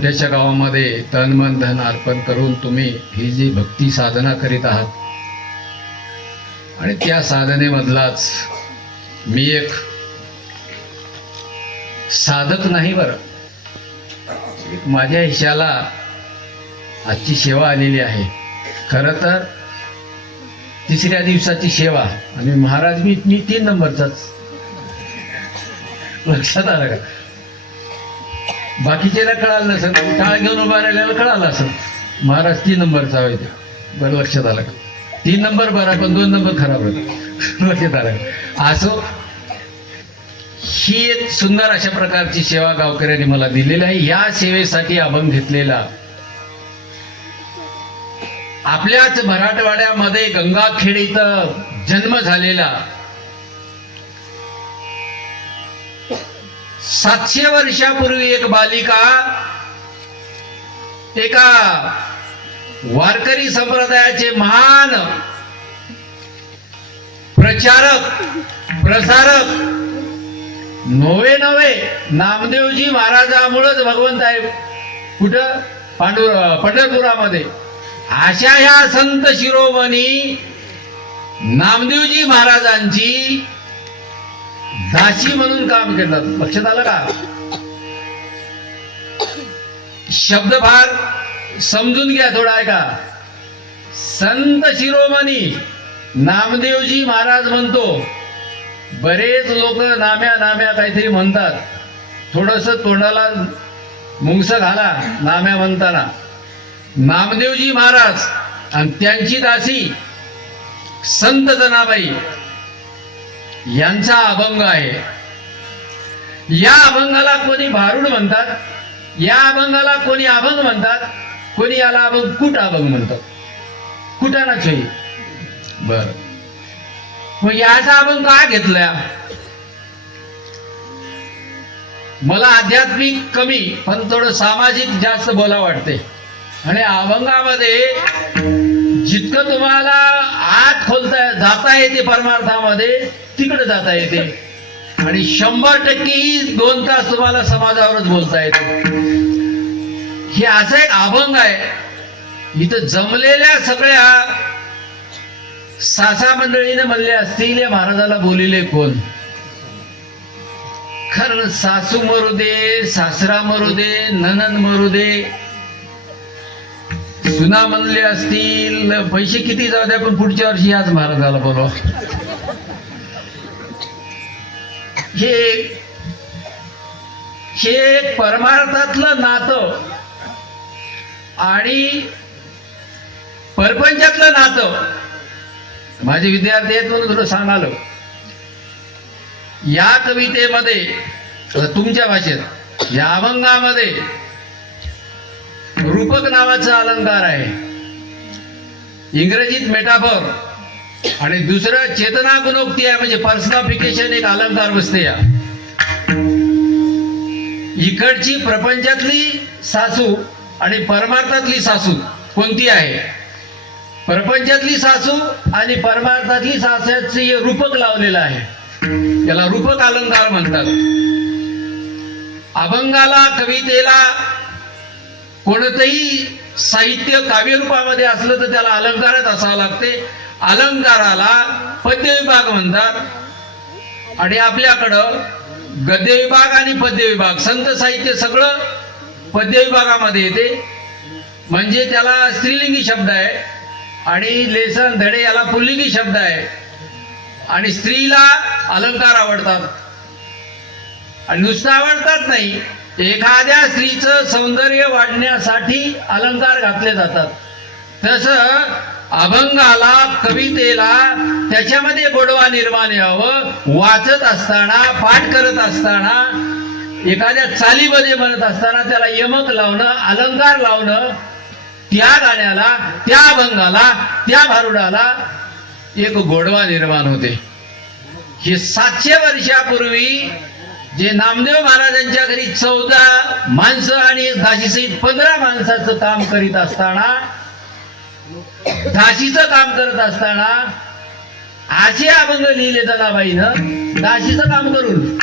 छोट्याशा गावामध्ये तन मन धन अर्पण करून तुम्ही ही जी भक्ती साधना करीत आहात आणि त्या साधनेमधलाच मी एक साधक नाही बरं, एक माझ्या हिशाला आजची सेवा आलेली आहे. खरं तर तिसऱ्या दिवसाची सेवा आणि महाराज मी 3 नंबरचाच. लक्षात आलं का? बाकीच्याला कळालं नसेल, टाळ घेऊन उभा राहिल्याला कळालं असेल महाराज 3 नंबरचा होते. बरं लक्षात आलं का? 3 नंबर बरा पण 2 नंबर खराब होता. लक्षात आलं का? असो, ही एक सुंदर अशा प्रकारची सेवा गावकऱ्यांनी मला दिलेली आहे. या सेवेसाठी अभंग घेतलेला आपल्याच मराठवाड्यामध्ये गंगाखेड इथं जन्म झालेला 700 वर्षापूर्वी एक बालिका एका वारकरी संप्रदायाचे महान प्रचारक प्रसारक नवे नामदेवजी महाराजामुळेच भगवंत आहे. कुठं? पंढरपुरामध्ये. अशा ह्या संत शिरोमणी नामदेवजी महाराजांची दासी म्हणून काम करतात. लक्षात आलं का? शब्द फार समजून घ्या, थोडा ऐका. संत शिरोमणी नामदेवजी महाराज म्हणतो. बरेच लोक नाम्या काहीतरी म्हणतात. थोडस तोंडाला मुंगस घाला नाम्या म्हणताना. नामदेवजी महाराज आणि त्यांची दासी संत जनाबाई यांचा अभंग आहे. या अभंगाला कोणी भारुड म्हणतात, या अभंगाला कोणी अभंग म्हणतात, कोणी याला अभंग कुट अभंग म्हणतात. कुटानाच होई. बर, मग याचा अभंग का घेतला? मला आध्यात्मिक कमी पण थोडं सामाजिक जास्त बोला वाटते. आणि अभंगामध्ये जितकं तुम्हाला आत खोलता जाता येते परमार्थामध्ये तिकडे जाता येते. आणि 100% ही 2 तास तुम्हाला समाजावरच बोलता येते. हे असं एक अभंग आहे. इथं जमलेल्या सगळ्या सासा मंडळीने म्हणले असतील या महाराजाला बोलिले कोण? खरं सासू मरू दे, सासरा मरू दे, ननंद मरू दे, सुना म्हणले असतील, पैसे किती जाऊ द्या पण पुढच्या वर्षी याच महाराजाला बोलवा. हे परमार्थातलं नातं आणि परपंचातलं नातं. माझे विद्यार्थी आहेत म्हणून थोडं सांगालो. या कवितेमध्ये तुमच्या भाषेत या अभंगामध्ये रूपक नावाचा अलंकार आहे. इंग्रजीत मेटाफॉर आणि दुसरं चेतना गुणोक्ती आहे. म्हणजे पर्सनिफिकेशन एक अलंकार बसते. या इकडची प्रपंचातली सासू आणि परमार्थातली सासू कोणती आहे? प्रपंचातली सासू आणि परमार्थातली सासूचे रूपक लावलेलं आहे. याला रूपक अलंकार म्हणतात. अभंगाला कवितेला कोणतंही साहित्य काव्यरूपामध्ये असलं तर त्याला अलंकारच असावं लागते. अलंकाराला पद्य विभाग म्हणतात. आणि आपल्याकडं गद्य विभाग आणि पद्य विभाग, संत साहित्य सगळं पद्य विभागामध्ये येते. म्हणजे त्याला स्त्रीलिंगी शब्द आहे आणि लेसन धडे याला पुल्लिंगी शब्द आहे. आणि स्त्रीला अलंकार आवडतात. आणि नुसतं आवडतात नाही, एखाद्या स्त्रीचं सौंदर्य वाढण्यासाठी अलंकार घातले जातात. तसं अभंगाला कवितेला त्याच्यामध्ये गोडवा निर्माण यावं, वाचत असताना पाठ करत असताना एखाद्या चालीमध्ये म्हणत असताना त्याला यमक लावणं, अलंकार लावणं, त्या गाण्याला, त्या अभंगाला, त्या भारुडाला एक गोडवा निर्माण होते. हे 700 वर्षापूर्वी जे नामदेव महाराजांच्या घरी 14 माणसं आणि दासीसहित 15 माणसाचं काम करीत असताना, दासीचं काम करत असताना असे अभंग लिहिले जनाबाईनं दासीचं काम करून.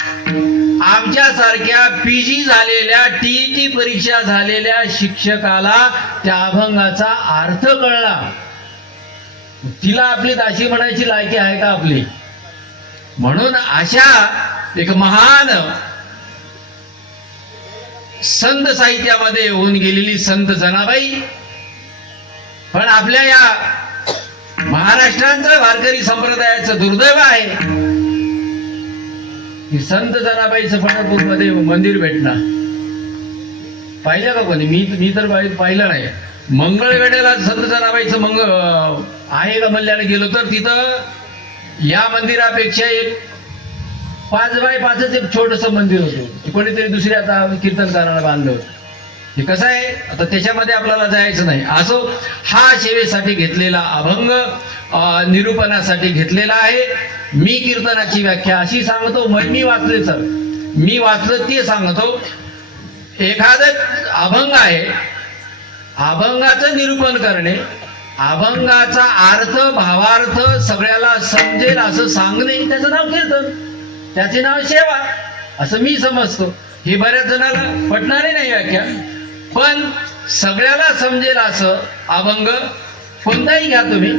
आमच्यासारख्या पीजी झालेल्या टीईटी परीक्षा झालेल्या शिक्षकाला त्या अभंगाचा अर्थ कळला. तिला आपली दाशी म्हणायची लायकी आहे का आपली? म्हणून अशा एक महान संत साहित्यामध्ये येऊन गेलेली संत जनाबाई, पण आपल्या या महाराष्ट्राचं वारकरी संप्रदायाचं दुर्दैव आहे की संत जनाबाईचं पंढरपूरमध्ये मंदिर भेटणार. पाहिलं का कोणी? मी तर पाहिलं नाही. मंगळवेढ्याला संत जनाबाईचं आहे का म्हणल्याने गेलो तर तिथं या मंदिरापेक्षा एक 5 बाय 5 एक छोटस मंदिर होतं. कोणीतरी दुसऱ्या आता कीर्तनकाराला बांधलं होतं. हे कसं आहे, आता त्याच्यामध्ये आपल्याला जायचं नाही. असो, हा सेवेसाठी घेतलेला अभंग निरूपणासाठी घेतलेला आहे. मी कीर्तनाची व्याख्या अशी सांगतो, मी वाचले सर, मी वाचलं ते सांगतो. एखादं अभंग आहे, अभंगाचं निरूपण करणे, अभंगाचा अर्थ भावार्थ सगळ्याला समजेल असं सांगणे, त्याचं नाव कीर्तन, त्याचे नाव सेवा असं मी समजतो. हे बऱ्याच जणाला पटणारे नाही व्याख्या, पण सगळ्याला समजेल असं अभंग कोणताही घ्या तुम्ही,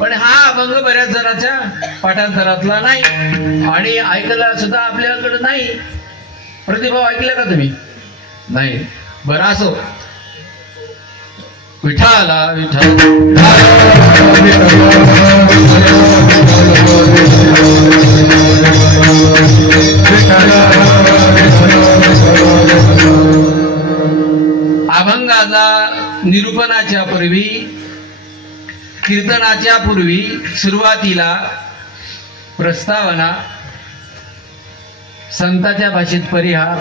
पण हा अभंग बऱ्याच जणाच्या पाठांतरातला नाही आणि ऐकला सुद्धा आपल्याकडे नाही. प्रतिभाव ऐकला का तुम्ही? नाही. बरं असो, विठाला विठ्ठल अभंगाला निरूपणाच्या पूर्वी, कीर्तनाच्या पूर्वी सुरुवातीला प्रस्तावना, संतांच्या भाषेत परिहार,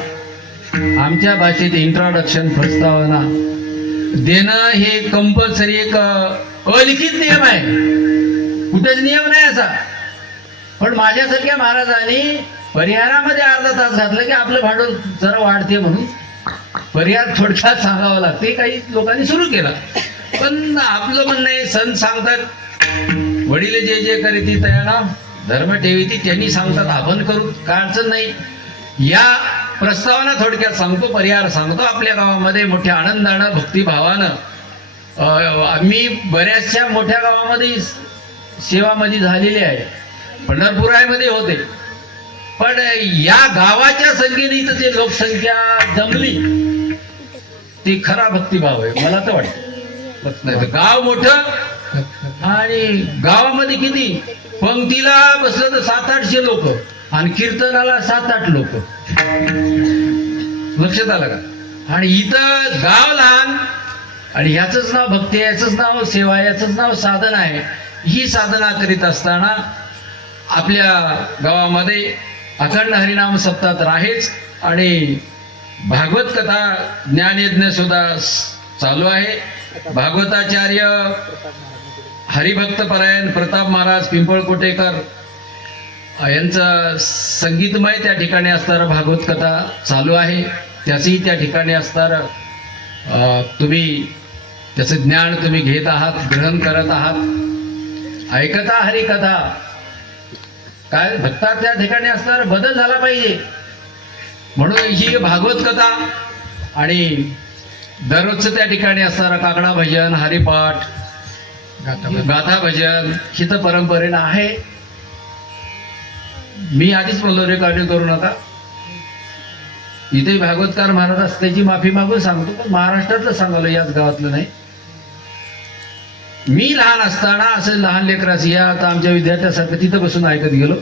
आमच्या भाषेत इंट्रोडक्शन, प्रस्तावना देणं हे कंपल्सरी एक अलिखित नियम आहे. कुठेच नियम नाही असा. पण माझ्यासारख्या महाराजांनी परिहारामध्ये अर्धा तास घातलं की आपलं भांडवल जरा वाढते म्हणून परिहार थोडक्यात सांगावं लागते. काही लोकांनी सुरू केला, पण आपलं म्हणणं आहे, संत सांगतात वडील जे जे करीती तयाना धर्म ठेवीती, त्यांनी सांगतात आपण करू, काय अडचण नाही. या प्रस्तावना थोडक्यात सांगतो, परिहार सांगतो. आपल्या गावामध्ये मोठ्या आनंदानं भक्तिभावानं आम्ही बऱ्याचशा मोठ्या गावामध्ये सेवामध्ये झालेली आहे. पंढरपुरामध्ये होते, पण या गावाच्या संख्येने इथं जे लोकसंख्या जमली ती खरा भक्तिभाव आहे मला तर वाटतं. गाव मोठं आणि गावामध्ये किती पंक्तीला बसलं तर 700-800 लोक आणि कीर्तनाला 7-8 लोक. लक्षात आलं का? आणि इथं गाव लहान आणि ह्याचंच नाव भक्ती, याचंच नाव सेवा, याचंच नाव साधना आहे. ही साधना करीत असताना आपल्या गावामध्ये अखंड हरिनाम सप्ताह तर आहेच आणि भागवत कथा ज्ञानयज्ञ सुद्धा चालू आहे. भागवताचार्य हरिभक्त परायण प्रताप महाराज पिंपळकोटेकर यांचं संगीतमय त्या ठिकाणी असणारं भागवत कथा चालू आहे. त्याचंही त्या ठिकाणी असणारं तुम्ही त्याचं ज्ञान तुम्ही घेत आहात, ग्रहण करत आहात. ऐकता हरिकथा, काय भक्तात त्या ठिकाणी असणारा बदल झाला पाहिजे म्हणून ही भागवत कथा आणि दररोजचं त्या ठिकाणी असणारा काकडा भजन, हरिपाठ, गाथा भजन ही तर परंपरेनं आहे. मी आधीच बोललो रेकॉर्डिंग करू नका. इथे भागवतकार महाराज असते त्याची माफी मागून सांगतो, पण महाराष्ट्रातलं सांगवलं, याच गावातलं नाही. मी लहान असताना असं लहान लेकराचं, या आता आमच्या विद्यार्थ्यासारखं तिथं बसून ऐकत गेलो.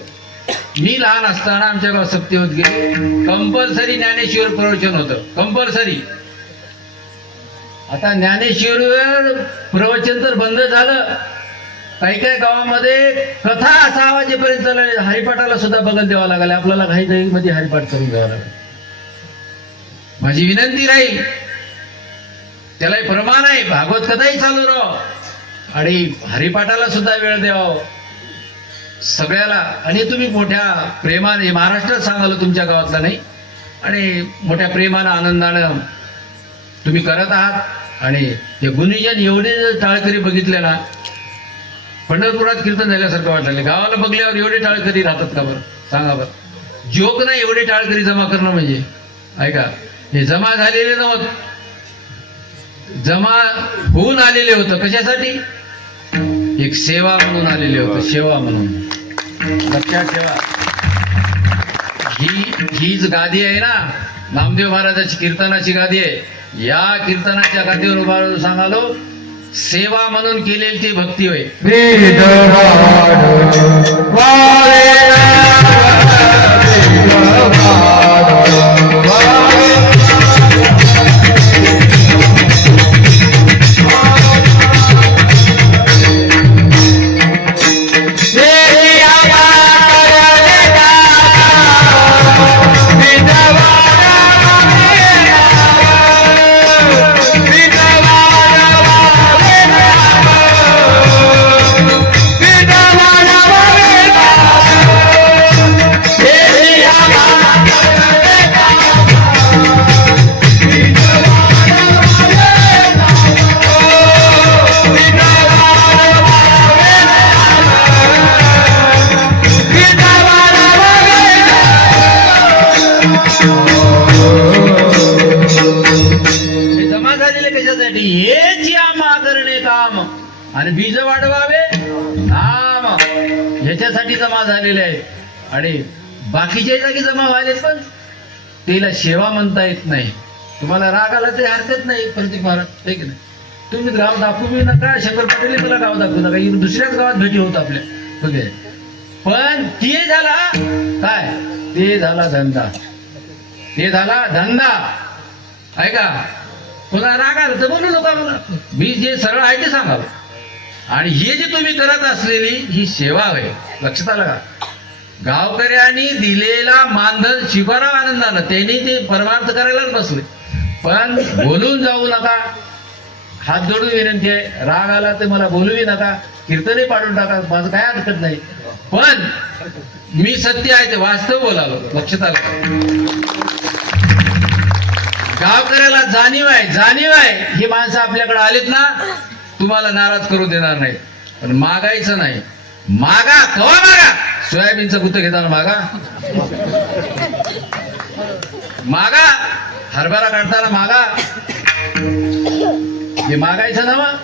मी लहान असताना आमच्या गावात सक्ती होत गेले, कंपल्सरी ज्ञानेश्वर प्रवचन होतं, कंपल्सरी. आता ज्ञानेश्वर प्रवचन तर बंद झालं. काही काही गावामध्ये कथा 6 वाजेपर्यंत हरिपाठाला सुद्धा बघत द्यावा लागला. आपल्याला घाई मध्ये हरिपाठ करून द्यावा लागला. माझी विनंती राहील, त्यालाही प्रमाण आहे, भागवत कथाही चालू राहावं आणि हरिपाठाला सुद्धा वेळ द्यावा सगळ्याला. आणि तुम्ही मोठ्या प्रेमाने, महाराष्ट्रात सांगाल तुमच्या गावातला नाही, आणि मोठ्या प्रेमानं आनंदानं तुम्ही करत आहात. आणि हे गुणीजन एवढे टाळकरी बघितले ना, पंढरपुरात कीर्तन झाल्यासारखं वाटलं. गावाला बघल्यावर एवढे टाळकरी राहतात का बरं? सांगा बरं. जोक नाही एवढे टाळकरी जमा करणं म्हणजे. ऐका, हे जमा झालेले नव्हत, जमा होऊन आलेले होतं. कशासाठी? एक सेवा म्हणून आलेले होतं, सेवा म्हणून. लक्षात ठेवा, हीच गादी आहे ना, नामदेव महाराजाची कीर्तनाची गादी आहे. या कीर्तनाच्या गादीवर उभा राहून सांगालो, सेवा म्हणून केलेली ती भक्ती होय. हेच या करणे काम आणि बीज वाढवावे नाम, ह्याच्यासाठी जमा झालेले आहे. आणि बाकीच्या जागी जमा व्हायले, पण तिला सेवा म्हणता येत नाही. तुम्हाला राग आला तरी हरकत नाही प्रतीक महाराज, आहे की नाही? तुम्ही गाव दाखवू बी नका, शंकर पाटील मला गाव दाखवू नका, दुसऱ्याच गावात भेटी होत आपल्या वगैरे. पण ते झाला काय? ते झाला धंदा, ते झाला धंदा. ऐका, पुन्हा राग आला तर बोलू नका, मला मी जे सरळ आहे ते सांगावं. आणि हे जे तुम्ही करत असलेली ही सेवा आहे, लक्षात आलं का? गावकऱ्यांनी दिलेला मानधन स्वीकारा आनंदानं, त्यांनी ते परमार्थ करायलाच बसले. पण बोलून जाऊ नका, हात जोडून विनंती आहे. राग आला तर मला बोलूही नका, कीर्तनही पाडून टाका, माझं काय हरकत नाही. पण मी सत्य आहे ते वास्तव बोलावं, लक्षात आलं? गावकऱ्याला जाणीव आहे ही माणसं आपल्याकडे आलीत ना, तुम्हाला नाराज करू देणार नाही. पण मागायचं नाही. मागा, कवा मागा? सोयाबीनचं गुत्त घेताना मागा, मागा. हरभरा काढताना मागा. हे मागायचं ना मग,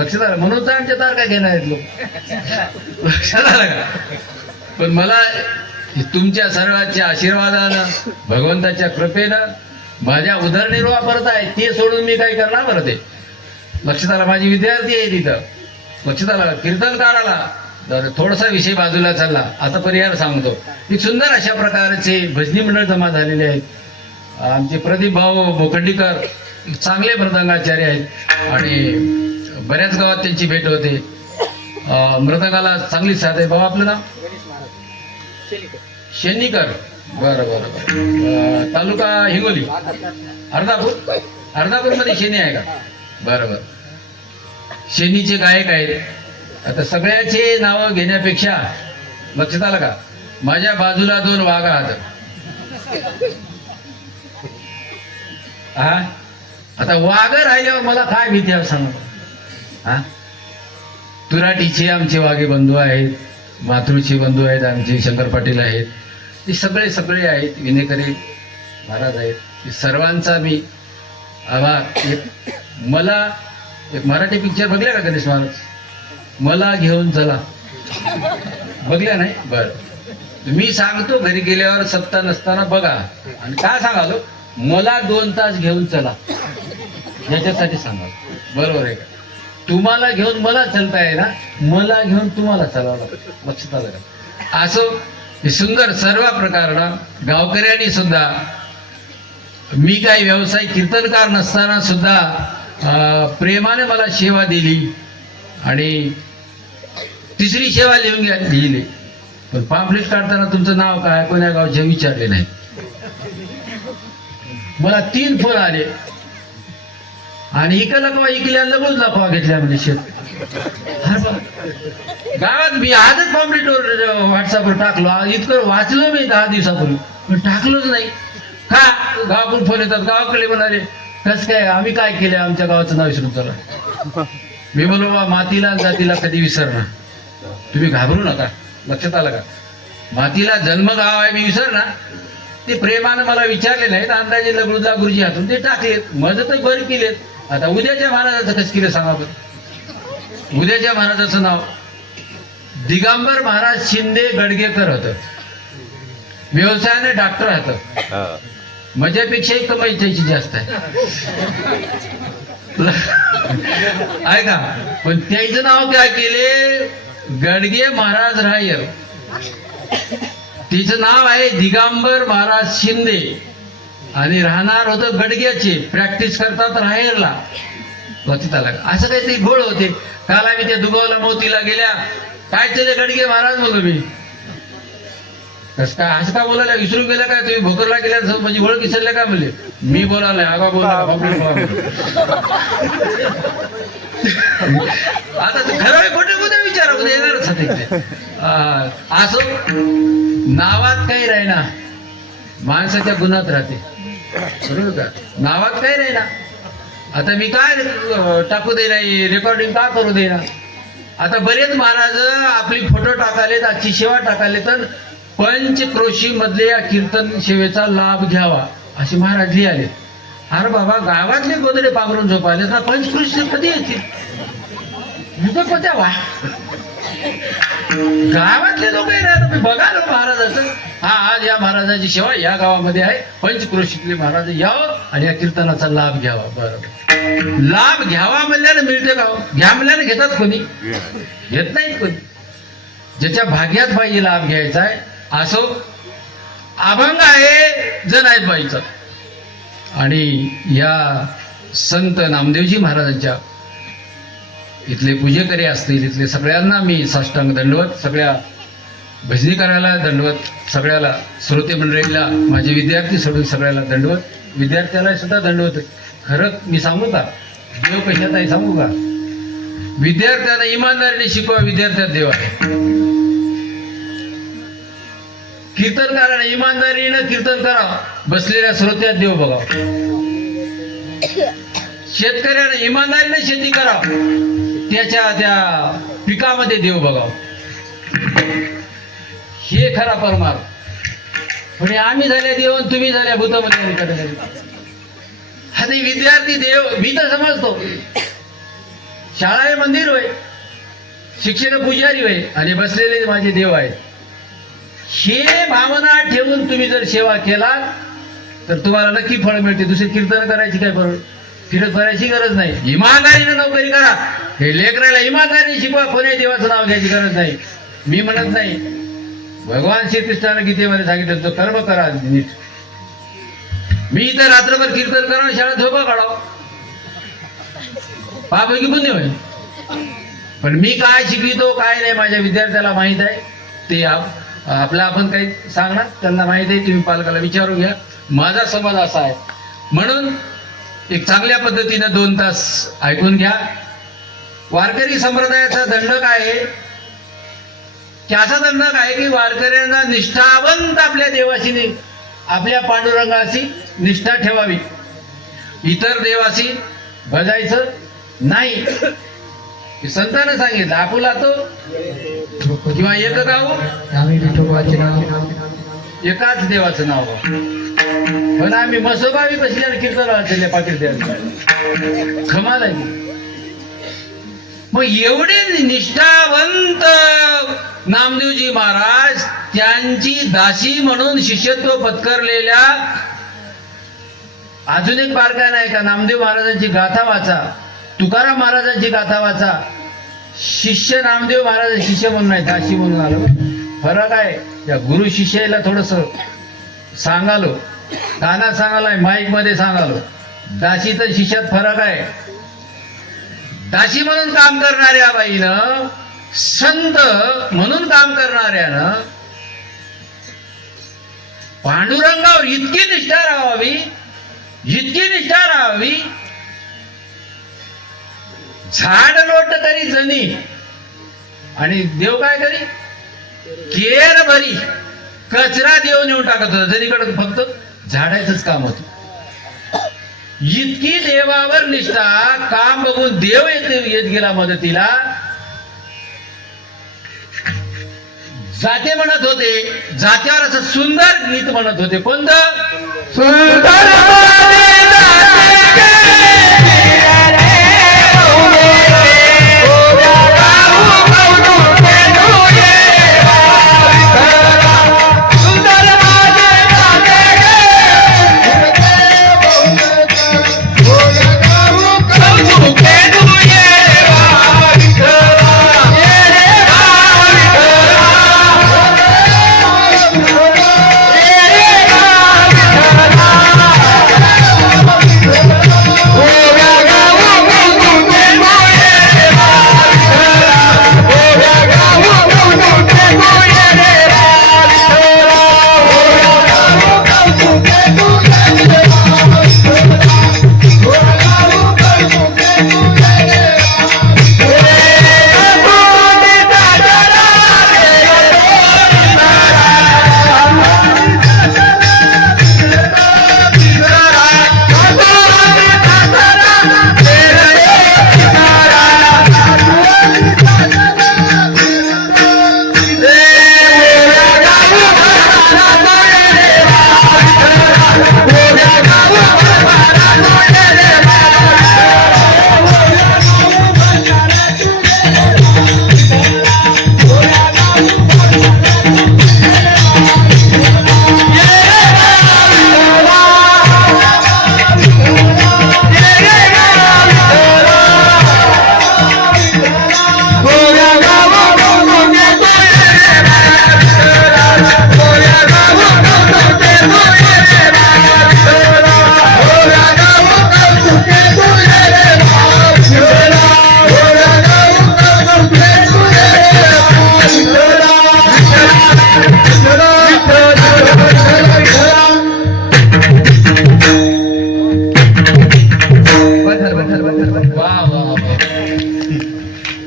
लक्षात आलं? म्हणून तर आमच्या तारखा घेणार आहेत लोक, लक्षात आलं का? पण मला तुमच्या सर्वांच्या आशीर्वादानं, भगवंताच्या कृपेनं माझ्या उदरनिर्वाह करत आहे, ते सोडून मी काय करणार बरं? ते लक्षात आलं? माझी विद्यार्थी आहे तिथं, लक्षात आलं? कीर्तन काढायला तर थोडासा विषय बाजूला चालला, आता परिहार सांगतो. एक सुंदर अशा प्रकारचे भजनी मंडळ जमा झालेले आहेत. आमचे प्रदीप भाऊ भोखंडीकर चांगले मृदंगाचार्य आहेत आणि बऱ्याच गावात त्यांची भेट होते. मृदंगाला चांगली साथ आहे. भाऊ आपलं नाव? शेन्नीकर. बरं बरं बरं. तालुका हिंगोली, अर्धापूर मध्ये शेनी आहे का? बरं बरं. शेनीचे गायक आहेत. आता सगळ्याचे नावं घेण्यापेक्षा, लक्षात आलं का, माझ्या बाजूला दोन वाघ आहात. हा, आता वाघ राहिल्यावर मला काय भीती आहे सांगा? हा, तुराटीचे आमचे वाघे बंधू आहेत, मातृचे बंधू आहेत, आमचे शंकर पाटील आहेत, ते सगळे आहेत, विनेकरे महाराज आहेत. सर्वांचा मी आभार. मला एक मराठी पिक्चर बघल्या का गणेश महाराज? मला घेऊन चला, बघल्या नाही? बरं, मी सांगतो घरी गेल्यावर सत्ता नसताना बघा. आणि काय सांगालो? मला 2 तास घेऊन चला, याच्यासाठी सांगाल. बरोबर आहे का? तुम्हाला घेऊन मला चलताय ना, मला घेऊन तुम्हाला चालावं, लक्षात आलं का? असं सुंदर सर्व प्रकारनं गावकऱ्यांनी सुद्धा, मी काही व्यवसाय कीर्तनकार नसताना सुद्धा प्रेमाने मला सेवा दिली. आणि तिसरी सेवा लिहिली. पण पॅम्पलेट काढताना तुमचं नाव काय, कोण्या गावचे विचारले नाही. मला 3 फोन आले आणि इकल्या लगूच लफवा घेतल्या म्हणजे शेत. गावात मी आजच पॅम्पलेटवर व्हॉट्सअपवर टाकलो, इतकं वाचलो मी 10 दिवसापूर्वी, पण टाकलोच नाही. का? गावाकडून फोन येतात, गावाकडे म्हणाले कस काय, आम्ही काय केलं, आमच्या गावाचं नाव विसरून चला. मी बोललो बा, मातीला जातीला कधी विसरणार, तुम्ही घाबरू नका, लक्षात आलं का? मातीला जन्मगाव आहे मी विसरना, ते प्रेमानं मला विचारले नाहीत, अंदाजे लग्नला गुरुजी हातून ते टाकलेत, मज तर बरं केलेत. आता उद्याच्या महाराजाचं कसं केलं सांगा बरं. उद्याच्या महाराजाचं नाव दिगंबर महाराज शिंदे गडगेकर होतं, व्यवसायाने डॉक्टर होतं, माझ्यापेक्षाही कमाई त्याची जास्त आहे का. पण त्याचं नाव काय केले, गडगे महाराज रायर. तिचं नाव आहे दिगंबर महाराज शिंदे आणि राहणार होतं गडग्याचे, प्रॅक्टिस करतात राहेरला पतिताला. असं काहीतरी घोळ होते. काल आम्ही त्या दुगावला मोतीला गेल्या, काय चले गडगे महाराज म्हणलो मी. कस काय असं का बोलायला, विसरून गेला काय तुम्ही, भोकरला गेल्या म्हणजे ओळख विसरले का म्हणले. मी बोलायला आगा बोला आता खरं खोटे कुठे विचारा उद्या येणारच होते. असं नावात काही राहीना, माणसाच्या गुणात राहते, बरोबर का. नावात काही राहीना. आता मी काय टाकू दे नाही, रेकॉर्डिंग का करू दे ना. आता बरेच महाराज आपली फोटो टाकालेत, आजची सेवा टाकाले, तर पंचक्रोशी मधले या कीर्तन सेवेचा लाभ घ्यावा असे महाराज लिहाले. अरे बाबा, गावातले गोदडे पांघरून झोपाले ना, पंचक्रोशी कधी येतील त्या वा. गावातले लोक येणार, बघा ना महाराजाचं. हा, आज या महाराजाची सेवा या गावामध्ये आहे, पंचक्रोशीतले महाराज यावं आणि या कीर्तनाचा लाभ घ्यावा. बरोबर, लाभ घ्यावा म्हणल्यानं मिळते का, घ्या म्हणल्यानं घेतात कोणी, घेत नाहीत कोणी. ज्याच्या भाग्यात पाहिजे लाभ घ्यायचा आहे, असो अभंग आहे जण आहेत बाईचा. आणि या संत नामदेवजी महाराजांच्या इथले पूजेकरी असतील, इथले सगळ्यांना मी साष्टांग दंडवत, सगळ्या भजनी करायला दंडवत, सगळ्याला श्रोते मंडळीला, माझे विद्यार्थी सोडून सगळ्याला दंडवत, विद्यार्थ्याला सुद्धा दंडवत. खरंच मी सांगू का, देव कशात आहे सांगू का, विद्यार्थ्यांना इमानदारीने शिकवा, विद्यार्थ्यात देव आहे. कीर्तनकाराने इमानदारीनं कीर्तन करावं, बसलेल्या श्रोत्यात देव बघावं. शेतकऱ्याने इमानदारीने शेती करावं, त्याच्या त्या पिकामध्ये देव बघावं. हे खरा परमार्थ. पण आम्ही झाल्या देव आणि तुम्ही झाल्या भूतमध्ये. हा, ते विद्यार्थी देव मी तर समजतो. शाळा हे मंदिर होय, शिक्षण पुजारी होय, आणि बसलेले माझे देव आहेत. हे भावना ठेवून तुम्ही जर सेवा केला तर तुम्हाला नक्की फळ मिळते. दुसरे कीर्तन करायची काय फिरत करायची गरज नाही. इमानदारीने नोकरी करा. हे लेकराला इमानदारीने शिकवा, कोणी देवाचं नाव घ्यायची गरज नाही. मी म्हणत नाही, भगवान श्रीकृष्णाने गीतेमध्ये सांगितलं तर कर्म करा नीट. मी इथं रात्रभर कीर्तन करा, शाळेत झोपा काढावं, पापैकी पुण्य होईल. पण मी काय शिकवितो काय नाही माझ्या विद्यार्थ्याला माहित आहे. ते आपलं आपण काही सांगणार, त्यांना माहित आहे. तुम्ही पालकाला विचारून घ्या. माझा समज असा आहे, म्हणून एक चांगल्या पद्धतीनं 2 तास ऐकून घ्या. वारकरी संप्रदायाचा दंड काय आहे की, असा दंड आहे की वारकऱ्यांना निष्ठावंत आपल्या देवाशी, आपल्या पांडुरंगाशी निष्ठा ठेवावी. इतर देवाशी भजायचं नाही. संतांना सांगितलं, आपुला तो किंवा एक गाव एकाच देवाचं नाव. पण आम्ही मसोबावी बसल्यावर कीर्तन वाचले पाकिट खमाल आहे. मग एवढे निष्ठावंत नामदेवजी महाराज, त्यांची दासी म्हणून शिष्यत्व पत्करलेल्या, अजून एक बारकाईन आहे का, नामदेव महाराजांची गाथा वाचा, तुकाराम महाराजांची गाथा वाचा. शिष्य नामदेव महाराज शिष्य म्हणून नाही, दासी म्हणून आलो. फरक आहे. त्या गुरु शिष्याला थोडस सांगालो, कानात सांगालोय, माईक मध्ये सांगालो. दासी तर शिष्यात फरक आहे. दासी म्हणून काम करणाऱ्या बाईनं, संत म्हणून काम करणाऱ्यानं पांडुरंगावर इतकी निष्ठा राहावी, इतकी निष्ठा राहावी. झाड लोट करी जनी, आणि देव काय करी, केर भरी कचरा देव नेऊन टाकत होता. जरीकडे फक्त झाडायचंच काम होतं. इतकी देवावर निष्ठा, काम बघून देव येत गेला मदतीला. जाते म्हणत होते, जात्यावर असं सुंदर गीत म्हणत होते. कोणतं? सुंदर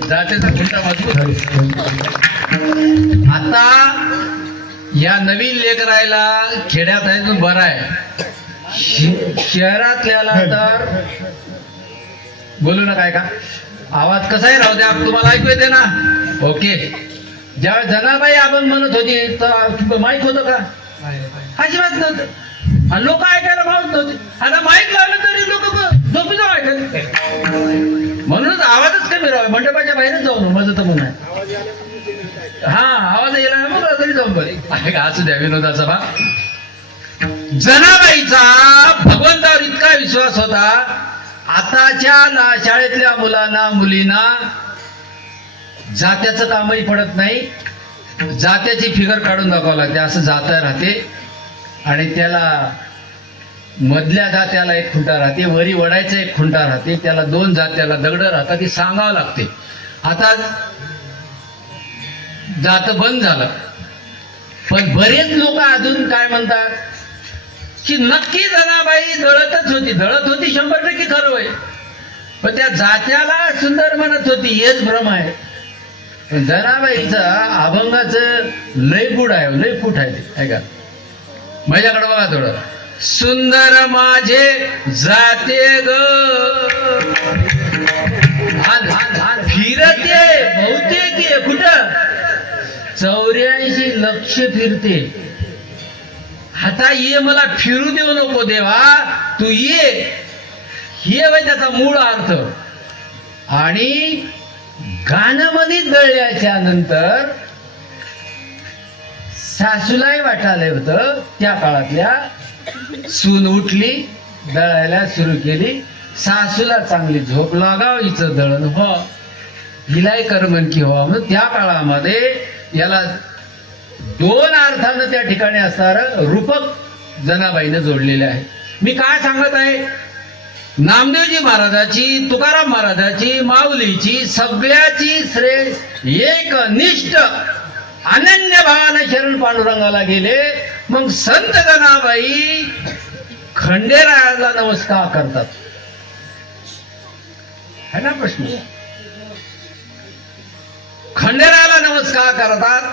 जातीचा खुंटा मजबूत आता या नवीन लेकरायला खेड्यात आहे तो बरा आहे. शहरातल्याला तर बोलू नका का आवाज कसाही राहू द्या तुम्हाला ऐकू येते ना. ओके. ज्यावेळेस जनाबाई आपण म्हणत होती तर माहित होतं का? अजिबात नव्हतं. आणि लोक ऐकायला मागत नव्हते. आता माईक लावलं तरी लोक झोपी जाऊ ऐकायला. म्हणूनच आवाजच कमी राहावा. मंडपाच्या बाहेरच जाऊ माझं तर म्हणून आहे. हा आवाज यायला मग तरी जाऊन बरे असू द्या. विनोदाचा भाग. जनाबाईचा भगवंतावर इतका विश्वास होता. आताच्या शाळेतल्या मुलांना मुलींना जात्याचं कामही पडत नाही. जात्याची फिगर काढून दाखवावं लागते. असं जाता राहते आणि त्याला मधल्या जात्याला एक खुंटा राहते, वरी वडायचा एक खुंटा राहते, त्याला दोन जात्याला दगड राहतात. ती सांगावं लागते. आता जात बंद झालं पण बरेच लोक अजून काय म्हणतात की नक्की जनाबाई दळतच होती. दळत होती 100% खरं होय. पण त्या जात्याला सुंदर म्हणत होती हेच भ्रम आहे. पण जनाबाईचा अभंगाचं लय गुड आहे. लय फूट आहे ते. ऐका माझ्याकडे बघा थोडं. सुंदर माझे जाते ग फिरते बहुतेक कुठं 84 लक्ष फिरते. आता ये मला फिरू देऊ नको देवा तू ये. हे वय त्याचा मूळ अर्थ. आणि गाणमनीत दळल्याच्या नंतर सासूलाही वाटायला होतं. त्या काळातल्या सून उठली दळायला सुरू केली. सासूला चांगली झोप लागाव हिचं दळण हो हिलाही करमन की व्हा म्हणून त्या काळामध्ये याला दोन अर्थानं त्या ठिकाणी असणार रूपक जनाबाईनं जोडलेले आहे. मी काय सांगत आहे नामदेवजी महाराजाची तुकाराम महाराजाची माऊलीची सगळ्याची श्रेष्ठ एक निष्ठ अनन्य भावाने शरण पांडुरंगाला गेले. मग संत जनाबाई खंडेरायाला नमस्कार करतात. है ना प्रश्न. खंडेरायाला नमस्कार करतात.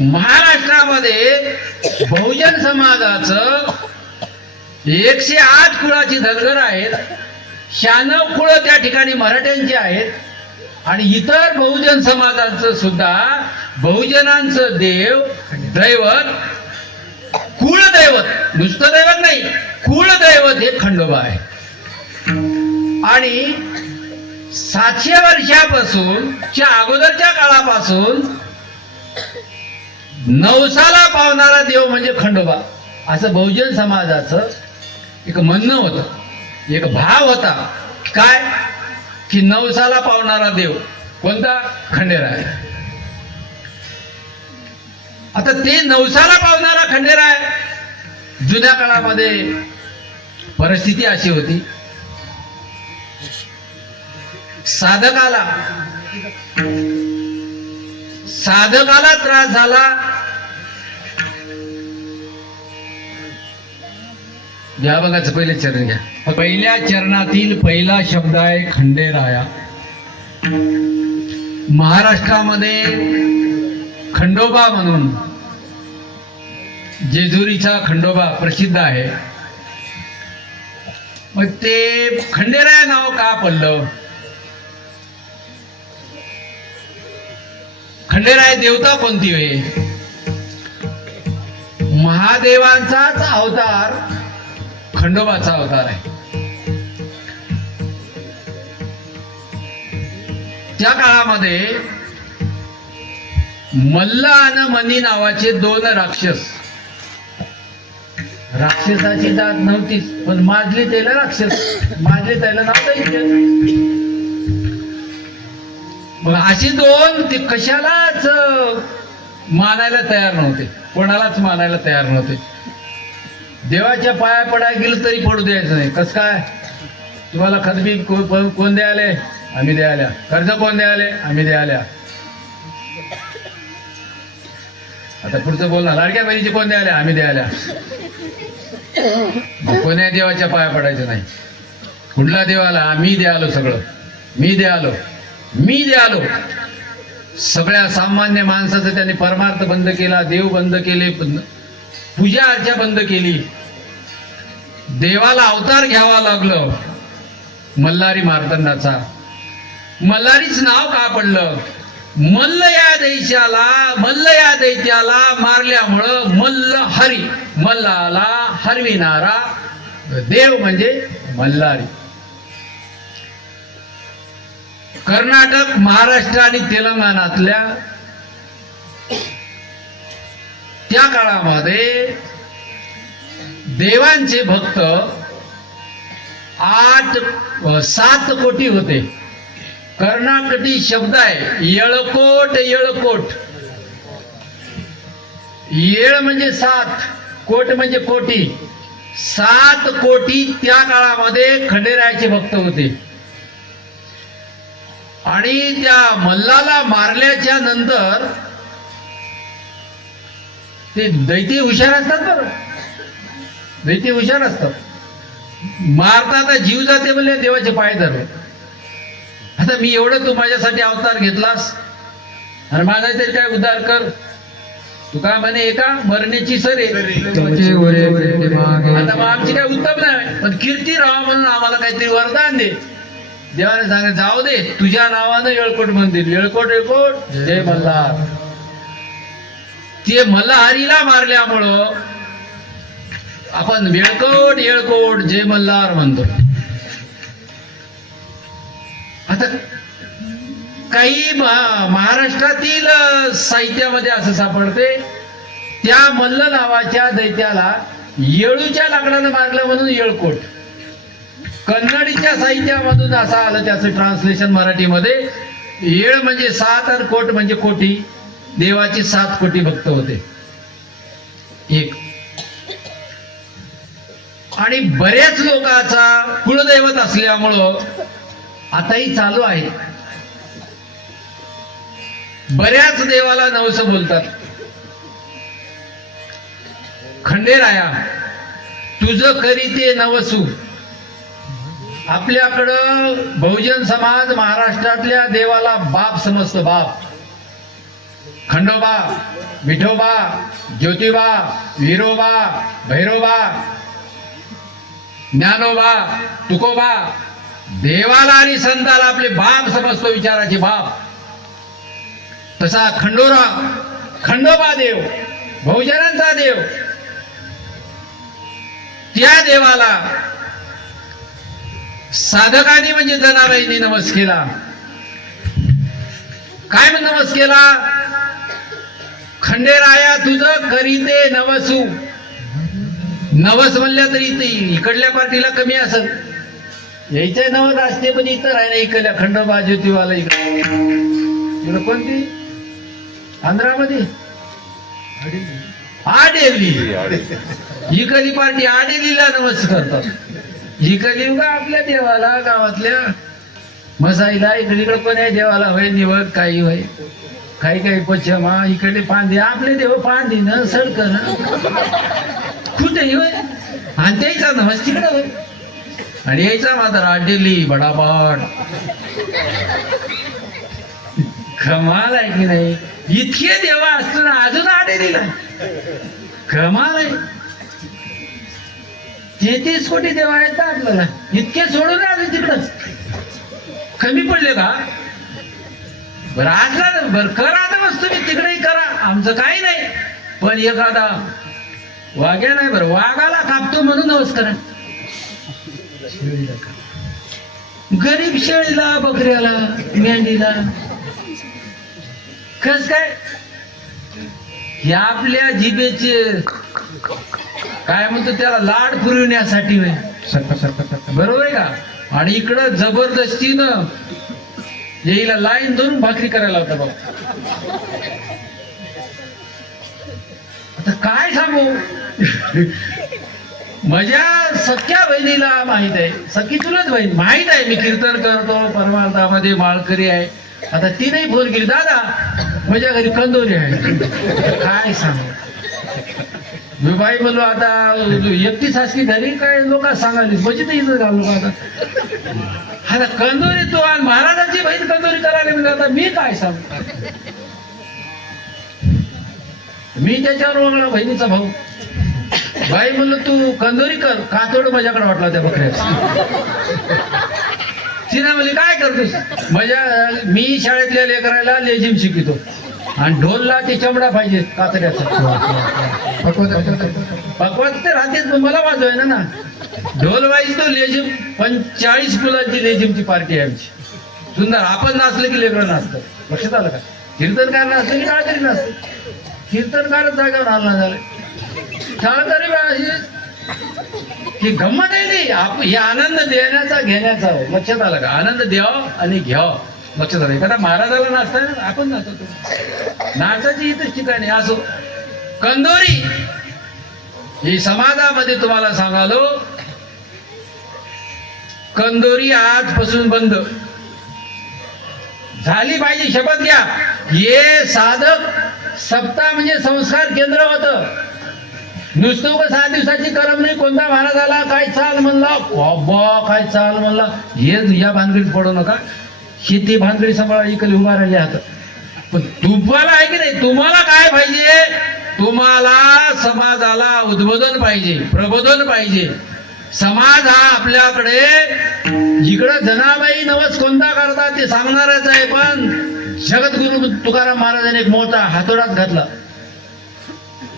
महाराष्ट्रामध्ये बहुजन समाजाचं 108 कुळाची धनगर आहेत. 96 कुळ त्या ठिकाणी मराठ्यांची आहेत. आणि इतर बहुजन समाजाचं सुद्धा बहुजनांचं देव दैवत कुळदैवत, नुसतं दैवत नाही, कुळदैवत हे खंडोबा आहे. आणि 700 वर्षापासून च्या अगोदरच्या काळापासून नवसाला पावणारा देव म्हणजे खंडोबा, असं बहुजन समाजाचं एक म्हणणं होतं, एक भाव होता. काय की नवसाला पावणारा देव कोणता? खंडेराय. आता ते नवसाला पावणारा खंडेराय, जुन्या काळामध्ये परिस्थिती अशी होती, साधकाला त्रास झाला, घ्या बघाच पहिले चरण घ्या. पहिल्या चरणातील पहिला शब्द आहे खंडेराया. महाराष्ट्रामध्ये खंडोबा म्हणून जेजुरीचा खंडोबा प्रसिद्ध आहे. मग ते खंडेराया नाव का पडलं? खंडेराय देवता कोणती होय? महादेवांचाच अवतार खंडोबाचा अवतार आहे. त्या काळामध्ये मल्ल आणि मनी नावाचे 2 राक्षस, राक्षसाची जात नव्हतीच, पण माजली त्याला राक्षस, माजली त्याला नाव दैत्य. मग अशी 2 ते कशालाच मानायला तयार नव्हते, कोणालाच मानायला तयार नव्हते. देवाच्या पाया पडायला गेलं तरी पडू द्यायचं नाही. कस काय? तुम्हाला खतबी कोण द्यायले? आम्ही द्यायला. कर्ज कोण द्यायले? आम्ही द्यायला. आता पुढचं बोलणार, लाडक्या बहिणीचे कोण द्यायला? आम्ही द्यायला. कोण्या देवाच्या पाया पडायचं नाही. कुठला देवाला? मी द्यालो, सगळं मी द्यालो, मी द्यालो. सगळ्या सामान्य माणसाचं त्यांनी परमार्थ बंद केला, देव बंद केले, पूजा अर्चा बंद केली. देवाला अवतार घ्यावा लागलं मल्हारी मार्तंडाचा. मल्हारीच नाव का पडलं? मल्ल या दैत्याला मारल्यामुळं मल्ल हरी, मल्लाला हरविणारा देव म्हणजे मल्हारी. कर्नाटक, महाराष्ट्र आणि तेलंगणातल्या त्या काळामध्ये देवांचे भक्त 7 कोटी होते. कर्नाटकी शब्द आहे येळकोट. येळकोट, येळ म्हणजे 7, कोट म्हणजे कोटी. 7 कोटी त्या काळामध्ये खंडेरायाचे भक्त होते. आणि त्या मल्लाला मारल्याच्या नंतर ते दैत्य हुशार असतात बरं, दैत्य हुशार असतात. मारता जीव जाते म्हणजे देवाचे पाय धरले. आता मी एवढं तू माझ्यासाठी अवतार घेतलास आणि माझा तरी काय उद्धार कर. तू काय म्हणे एका मरण्याची सरे. आता मग आमची काय उत्तम नाही, पण कीर्ती राहा म्हणून आम्हाला काहीतरी वरदान दे. देवाने सांगितलं जाऊ दे, तुझ्या नावानं येळकोट मंदिर. येळकोट येळकोट जय मल्हार. ते मल्हारीला मारल्यामुळं आपण येळकोट येळकोट जय मल्हार म्हणतो. आता काही महाराष्ट्रातील साहित्यामध्ये असं सापडते, त्या मल्ल नावाच्या दैत्याला येळूच्या लाकडानं मारलं म्हणून येळकोट. कन्नडीच्या साहित्यामधून असं आलं त्याचं ट्रान्सलेशन मराठीमध्ये. येळ म्हणजे 7 आणि कोट म्हणजे कोटी. देवाचे 7 कोटी भक्त होते. एक आणि बऱ्याच लोकांचा कुलदैवत असल्यामुळं आताही चालू आहे. बऱ्याच देवाला नवस बोलतात. खंडेराया तुझं करी ते नवसू. आपल्याकडं बहुजन समाज महाराष्ट्रातल्या देवाला बाप समजतो. बाप खंडोबा, विठोबा, ज्योतिबा, विरोबा, भैरोबा, ज्ञानोबा, तुकोबा, देवाला आणि संताला आपले बाप समजतो, विचाराचे बाप. तसा खंडोबा देव, बहुजनांचा देव, त्या देवाला साधकांनी म्हणजे जनाबाईंनी नमस केला. काय म्हणून नमस केला? खंडेराया तुझं करीते नवसू. नवस म्हणल्या तरी इकडल्या पार्टीला कमी असत, यायचं नवस असते, पण इतर आहे ना इकडल्या खंडोबा ज्योतिबाला इकडं कोणती आंध्रामध्ये आडेली, इकडली पार्टी आडेलीला नमस करतात. इकडली का आपल्या देवाला गावातल्या मसाईला, इकडे कोण्या देवाला होय निवड काही होय, काही पश्चिमा इकडे पांदे, आपले देव पांदे न सडक न कुठे होय, आणि त्याचा नमस तिकडे होय, आणि यायचा मात्र आडेली बडाबाट. कमाल आहे की नाही? इतके देवा असताना अजून आडेलीला कमाल आहे. 33 कोटी देव आहेत का आपल्याला? इतके सोडून अजून तिकडं कमी पडले का? बरं असला ना, बरं करा तर मस्त, तुम्ही तिकडेही करा, आमचं काही नाही. पण एखादा वाघ्या नाही, बरं वाघाला कापतो म्हणून नवस करा. गरीब शेळीला, बकऱ्याला, मेंढीला कस काय? हे आपल्या जिभेचे काय म्हणतो त्याला, लाड पुरविण्यासाठी होय, बरोबर आहे का? आणि इकडं जबरदस्तीनं येईला लाईन धरून भाकरी करायला होता बघ. आता काय सांगू? माझ्या सख्या बहिणीला माहित आहे, सख्खी तुलाच बहीण माहित आहे, मी कीर्तन करतो, परमार्थामध्ये माळकरी आहे. आता तिने फोन केली, दादा माझ्या घरी कंदोरी आहे. काय सांगू? मी बाई म्हणलो आता एकटी सासकी घरी काय लोक सांगाली म्हणजे तर इथं घालू का आता कंदोरी तो आणि महाराजांची बहीण कंदोरी करायला म्हणजे आता मी काय सांगू? मी त्याच्यावर म्हणला बहिणीचा भाऊ. बाई म्हणलो तू कंदोरी कर, कातोड माझ्याकडे वाटला त्या बकऱ्याचा. तिने म्हणली काय करतोस? मी शाळेतल्या लेकरायला लेझिम शिकवतो आणि ढोलला ते चमडा पाहिजे कातड्याचा. पकवात तर राहतेच, मला वाजवाय ना. ढोल वाजतो, लेझिम 45 मुलांची लेझिमची पार्टी आहे आमची. सुंदर. आपण नाचलं की लेकरं नाचतं. लक्षात आलं का? कीर्तनकार नाचलं की काय तरी नाचतं. कीर्तनकारच जागेवर हल्ला झाले. शाळा तरी ही गंमत आहे नाही. हे आनंद देण्याचा घेण्याचा. लक्षात आलं का? आनंद द्यावं आणि घ्यावं. लक्षात आलं? एखादा महाराजाला नाचताना आपण नाचतो. नाचाची इथंच ठिकाणी असो. कंदोरी ही समाजामध्ये तुम्हाला सांगालो, कंदोरी आजपासून बंद झाली पाहिजे. शपथ घ्या. हे साधक सप्ताह म्हणजे संस्कार केंद्र होतं. नुसतं का 6 दिवसाची करम नाही. कोणता महाराजाला काय चाल म्हणला, बाबा काय चाल म्हणला, हे या भानगडीत पडू नका. शेती भानगडी सांभाळा, इकडे उभा राहिले आता. पण तुम्हाला आहे की नाही, तुम्हाला काय पाहिजे? तुम्हाला समाजाला उद्बोधन पाहिजे, प्रबोधन पाहिजे. समाज हा आपल्याकडे इकडं जनाबाई नवस कोणता करतात ते सांगणारच आहे. पण जगद्गुरु तुकाराम महाराजांनी एक मोठा हातोडात घातला.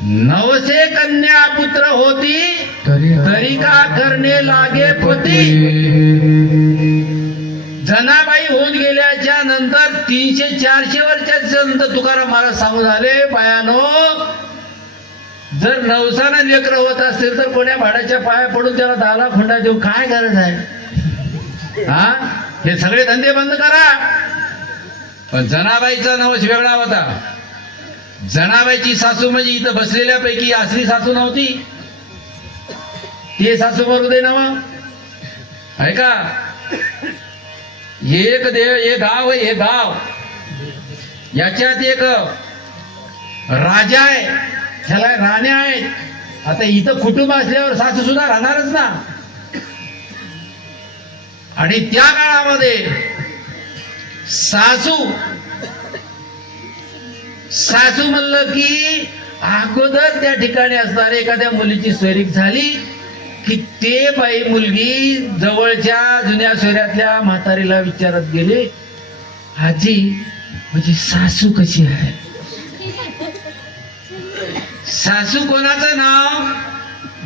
नवसे कन्या पुत्र होती, तरी का करणे लागे पती. जनाबाई होऊन गेल्याच्या नंतर 300-400 वर्षाच्या नंतर तुकाराम महाराज सांगून झाले, बायानो जर नवसानं लेकरं होत असतील तर कोण्या भाड्याच्या पाया पडून त्याला 10 लाख हुंडा देऊ काय गरज आहे? हा, हे सगळे धंदे बंद करा. पण जनाबाईचा नवस वेगळा होता. जनाबाईची सासू म्हणजे इथं बसलेल्यापैकी असली सासू नव्हती. ते सासू मरू दे नाव आहे का? एक देव, एक गाव आहे. हे गाव, याच्यात एक राजा आहे, ह्याला राण्या आहेत. आता इथं कुटुंब असल्यावर सासू सुद्धा राहणारच ना. आणि त्या काळामध्ये सासू म्हणलं की अगोदर त्या ठिकाणी असणाऱ्या एखाद्या मुलीची स्वैरिक झाली की ते बाई मुलगी जवळच्या जुन्या सोयऱ्यातल्या म्हातारीला विचारत गेले, आजी म्हणजे सासू कशी आहे? सासू कोणाचं नाव?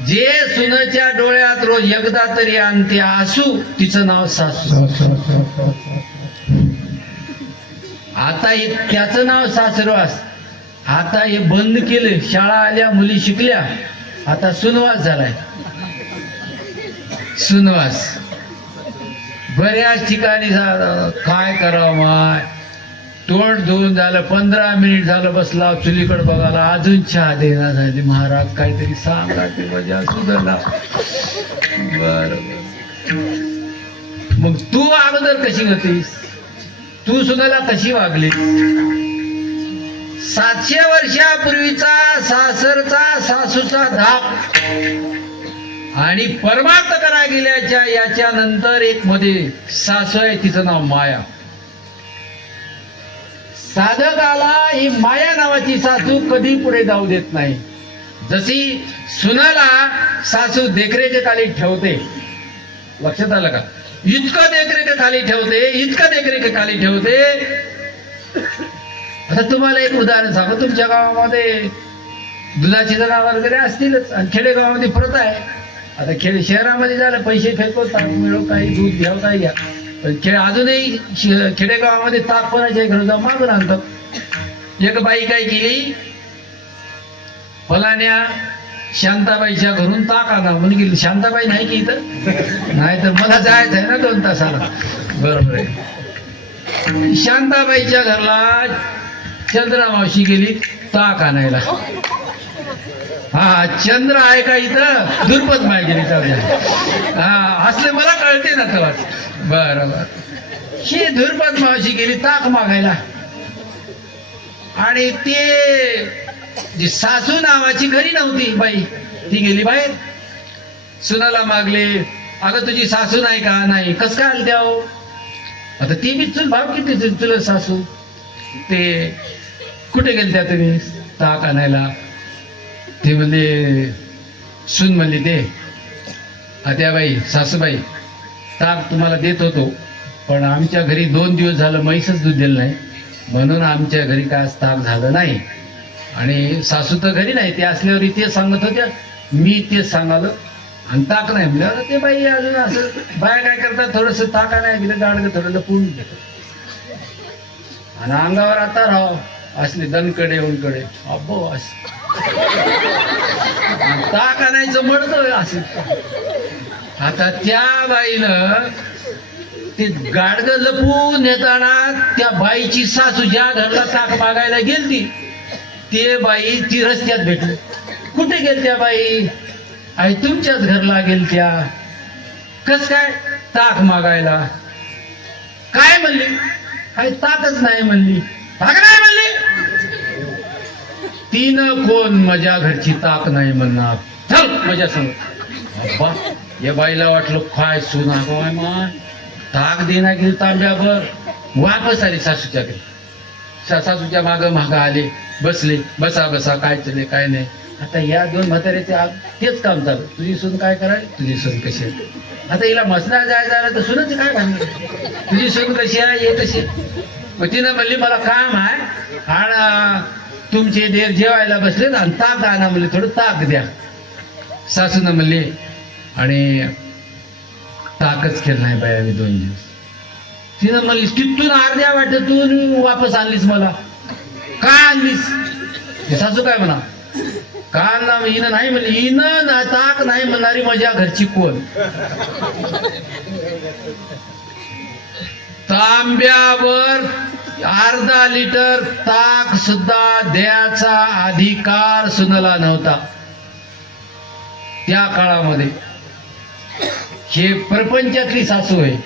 जे सुनेच्या डोळ्यात रोज एकदा तरी आणते आसू, तिचं नाव सासू. आता त्याचं नाव सासरवास. आता हे बंद केले, शाळा आल्या, मुली शिकल्या, आता सुनवास झालाय. सुनवास बऱ्याच ठिकाणी झालं. काय करावं माय, तोंड धुवून झालं, 15 मिनिट झालं बसला चुलीकडे बघायला, अजून चहा देणार झाली. महाराज काहीतरी सांगा ते मजा सुधारला. बर मग तू अगोदर कशी होतीस? तू सुनाला कशी वागली? 700 वर्षापूर्वीचा सासरचा सासूचा धाक आणि परमार्थ करा गेल्याच्या याच्या नंतर एक मध्ये सासू आहे, तिचं नाव माया. साधकाला ही माया नावाची सासू कधी पुढे जाऊ देत नाही. जशी सुनाला सासू देखरेखीखाली ठेवते, लक्षात आलं का? इतकं देखरेखीखाली ठेवते, इतकं देखरेखीखाली ठेवते. आता तुम्हाला एक उदाहरण सांगतो. तुमच्या गावामध्ये दुधाची जनावर वगैरे असतीलच, आणि खेडेगावामध्ये प्रथा आहे. आता शहरामध्ये झालं पैसे फेकतो, ताक मिळव, काही दूध घ्याव, काही घ्या. पण अजूनही खेडेगावामध्ये ताक कोणाच्या घरी जाऊन मागून आणतात. एक बाई काय केली, फलाण्या शांताबाईच्या घरून ताक आणा म्हणून गेली. शांताबाई नाही की इथं? नाही तर मला जायचं आहे ना 2 तासाला. बरोबर आहे. शांताबाईच्या घरला चंद्रा मावशी गेली ताक आणायला. हा चंद्र आहे का इथं? दुर्पद माय गेली चंद्र. हा असले मला कळते ना तुला. बरोबर. ही दुर्पद मावशी गेली ताक मागायला, आणि ते सासू नावाची घरी नव्हती बाई, ती गेली बाहेर. सुनाला मागले, अगं तुझी सासू नाही का? नाही. कस काय आली हो? आता ती बी चुल भाव किती तुला सासू. ते कुठे गेलत्या तुम्ही ताक आणायला? ते म्हणले, सून म्हणली ते आत्याबाई सासूबाई ताक तुम्हाला देत होतो, पण आमच्या घरी 2 दिवस झालं म्हैसच दूध दिलं नाही, म्हणून आमच्या घरी काय आज ताक झालं नाही. आणि सासू तर घरी नाही, ते असल्यावर ते सांगत होत्या, मी तेच सांगालो, आणि ताक नाही म्हणल्यावर ते बाई अजून असं बाया काय करतात, थोडस ताका नाही दिलं गाडगं थोडं लपून घेतो, आणि अंगावर आता राव असले दणकडे उनकडे अब्बो अस ताक आणायचं म्हणतोय असे. आता त्या बाईनं ते गाडगं लपून नेताना त्या बाईची सासू ज्या घरला ताक मागायला गेलती, ते बाई ती रस्त्यात भेटली. कुठे गेलत्या बाई? आई तुमच्याच घरला गेलत्या. कस काय? ताक मागायला. काय म्हणली? आई ताकच नाही म्हणली. ताक नाही म्हणली? तिनं कोण माझ्या घरची ताक नाही म्हणणार, चल माझ्या संग. अब्बा या बाईला वाटलं काय सुना काय मान ताक देना गेली तांब्यावर. वापस आले सासूच्या घरी. सासूच्या माग आले, बसले, बसा बसा काय चालले काय नाही. आता या 2 म्हाताऱ्याचे तेच काम चालू. तुझी सून काय कराय, तुझी सून कशी आहे. आता हिला मसना जायचं तर सुनच काय म्हणलं, तुझी सून कशी आहे, हे कशी. मग तिनं म्हणली मला काम आहे, आणि तुमचे देर जेवायला बसले ना, ताक आणा म्हणले, थोडं ताक द्या. सासूनं म्हणले, आणि ताकच केलं नाही बाई आम्ही 2 दिवस. तिनं म्हणली तिथून अर्ध्या वाटेतून वापस आणलीस मला, का आणलीस? सासू काय म्हणा, का आणला? हिनं नाही म्हणली. हिनं ना ताक नाही म्हणणारी माझ्या घरची कोण? तांब्यावर अर्धा लिटर ताक सुद्धा द्यायचा अधिकार सुनाला नव्हता त्या काळामध्ये. हे प्रपंचातली सासू आहे.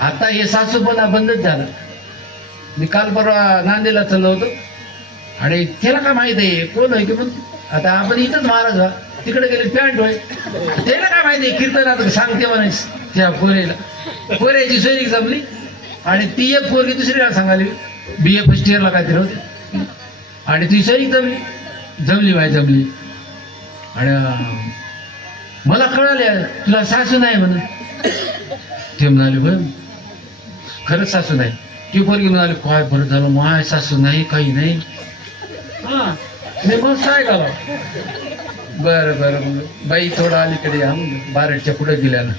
आता हे सासूपणा बंदच झालं. मी काल परवा नांदेडला चाललो होतो, आणि त्याला काय माहित आहे कोण आहे की म्हणून. आता आपण इथंच महाराज व्हा, तिकडे गेले पॅन्ट होय, त्याला काय माहिती आहे कीर्तनात सांगते म्हणायच. त्या पोऱ्याची सैनिक जमली, आणि ती एक पोरगी दुसरीला सांगाली BA फर्स्ट इयरला काहीतरी होते, आणि ती सैनिक जमली. आणि मला कळाले तुला सासू नाही म्हणून. ते म्हणाले बरं खरंच सासू नाही. ती पोरगी म्हणाले काय बरं झालं माय सासू नाही काही नाही. हा मी मग काय घाला बरं बरं बाई थोडं अलीकडे या बारडच्या पुढे गेल्यानं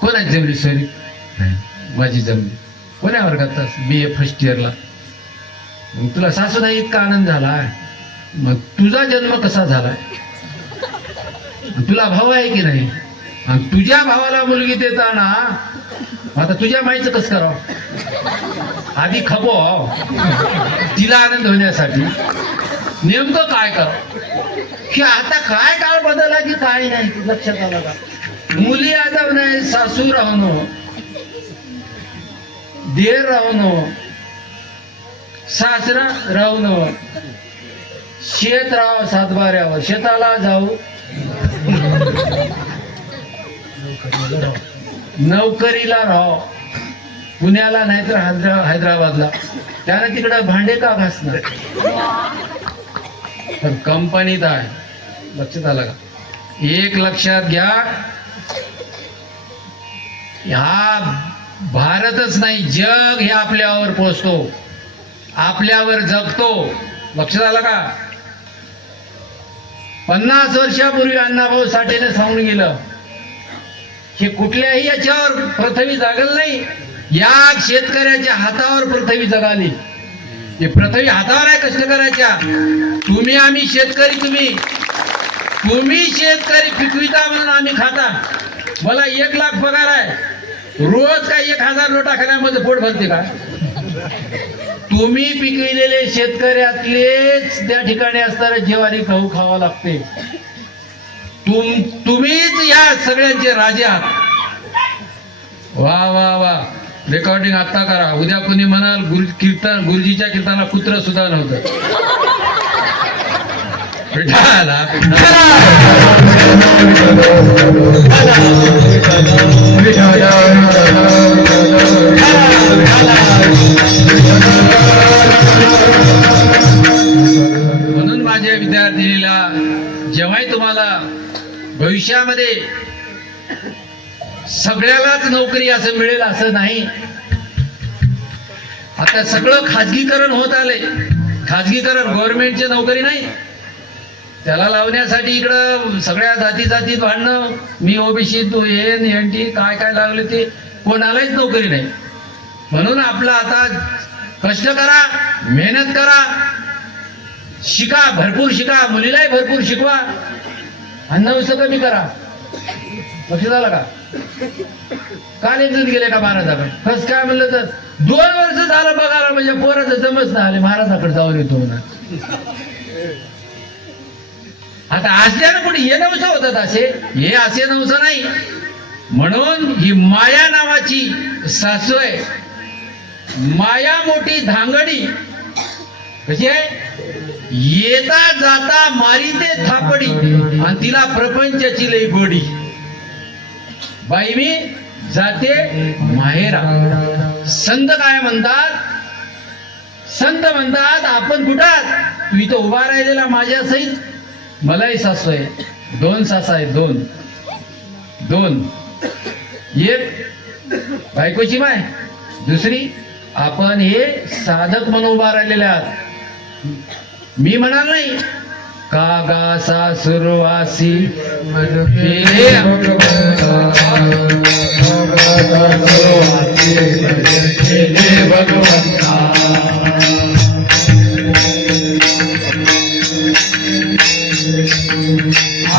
कोणाची जमली सॉरी नाही माझी जमली. कोण्या वर्गात BA फर्स्ट इयरला. मग तुला सासू नाही इतका आनंद झाला. मग तुझा जन्म कसा झाला. तुला भाऊ आहे की नाही. आणि तुझ्या भावाला मुलगी देताना आता तुझ्या माईचं कसं करावं आधी खपो तिला आनंद होण्यासाठी नेमकं काय करावं की आता काय काळ बदलला की काय नाही लक्षात आलं का. मुली आता नाही सासू राहणं देर राहणं सासरा राहणं शेत राहावं सातबाऱ्यावर शेताला जाऊ नोकरीला राहाव पुण्याला नाहीतर हैदराबादला. त्याने तिकडं भांडे का घासणार पण कंपनीत आहे. लक्षात आलं का. एक लक्षात घ्या हा भारतच नाही जग हे आपल्यावर पोचतो आपल्यावर जगतो. लक्षात आलं का. 50 वर्षापूर्वी अण्णाभाऊ साठेने सांगून गेलं हे कुठल्याही याच्यावर पृथ्वी जगल नाही. या शेतकऱ्याच्या हातावर पृथ्वी जगाली. हे पृथ्वी हातावर आहे कष्ट करायच्या. तुम्ही आम्ही शेतकरी तुम्ही शेतकरी पिकविता म्हणून आम्ही खाता. मला 1 लाख पगार आहे रोज काय 1000 नोटा खाण्यामध्ये पोट भरते का. तुम्ही पिकविलेले शेतकऱ्यातलेच त्या ठिकाणी असणारे ज्वारी गहू खावा लागते. तुम्हीच या सगळ्यांचे राजे आहात. वा वा वा रेकॉर्डिंग आता करा. उद्या कोणी म्हणाल गुरुजीच्या कीर्तनाला कुत्र सुद्धा नव्हतं. म्हणून माझ्या विद्यार्थिनीला जेव्हाही तुम्हाला भविष्यामध्ये सगळ्यालाच नोकरी असं मिळेल असं नाही. आता सगळं खाजगीकरण होत आलंय. खाजगीकरण गव्हर्नमेंटची नोकरी नाही. त्याला लावण्यासाठी इकडं सगळ्या जातीत भांडणं. मी ओबीसी तू NT काय काय लागले ते कोणालाच नोकरी नाही. म्हणून आपलं आता कष्ट करा मेहनत करा शिका भरपूर शिका. मुलीलाही भरपूर शिकवा. अन्न कमी करा. लक्षात आलं का. काल एक जण गेले का महाराजाकडे कस काय म्हणलं तर 2 वर्ष झालं बघायला म्हणजे पोराचं जमच नाही आले महाराजाकडे जाऊन येतो म्हणा. आता असल्यानं कुठे हे नवसं होतात असे हे असे नवसं नाही. म्हणून ही माया नावाची सासू आहे. माया मोठी धांगडी कशी आहे येता जाता मारीते थापडी आणि तिला प्रपंचाची लई गोडी. बाई मी जाते माहेरा. संत काय म्हणतात. संत म्हणतात आपण कुठात तू इथं उभा राहिलेला माझ्या सहित. मलाही सासू आहे 2 सासा आहे 2 एक बायकोची माय दुसरी आपण हे साधक म्हणून उभा राहिलेले आहात. मी म्हणाल नाही का गा सासुरवासी भगवंता.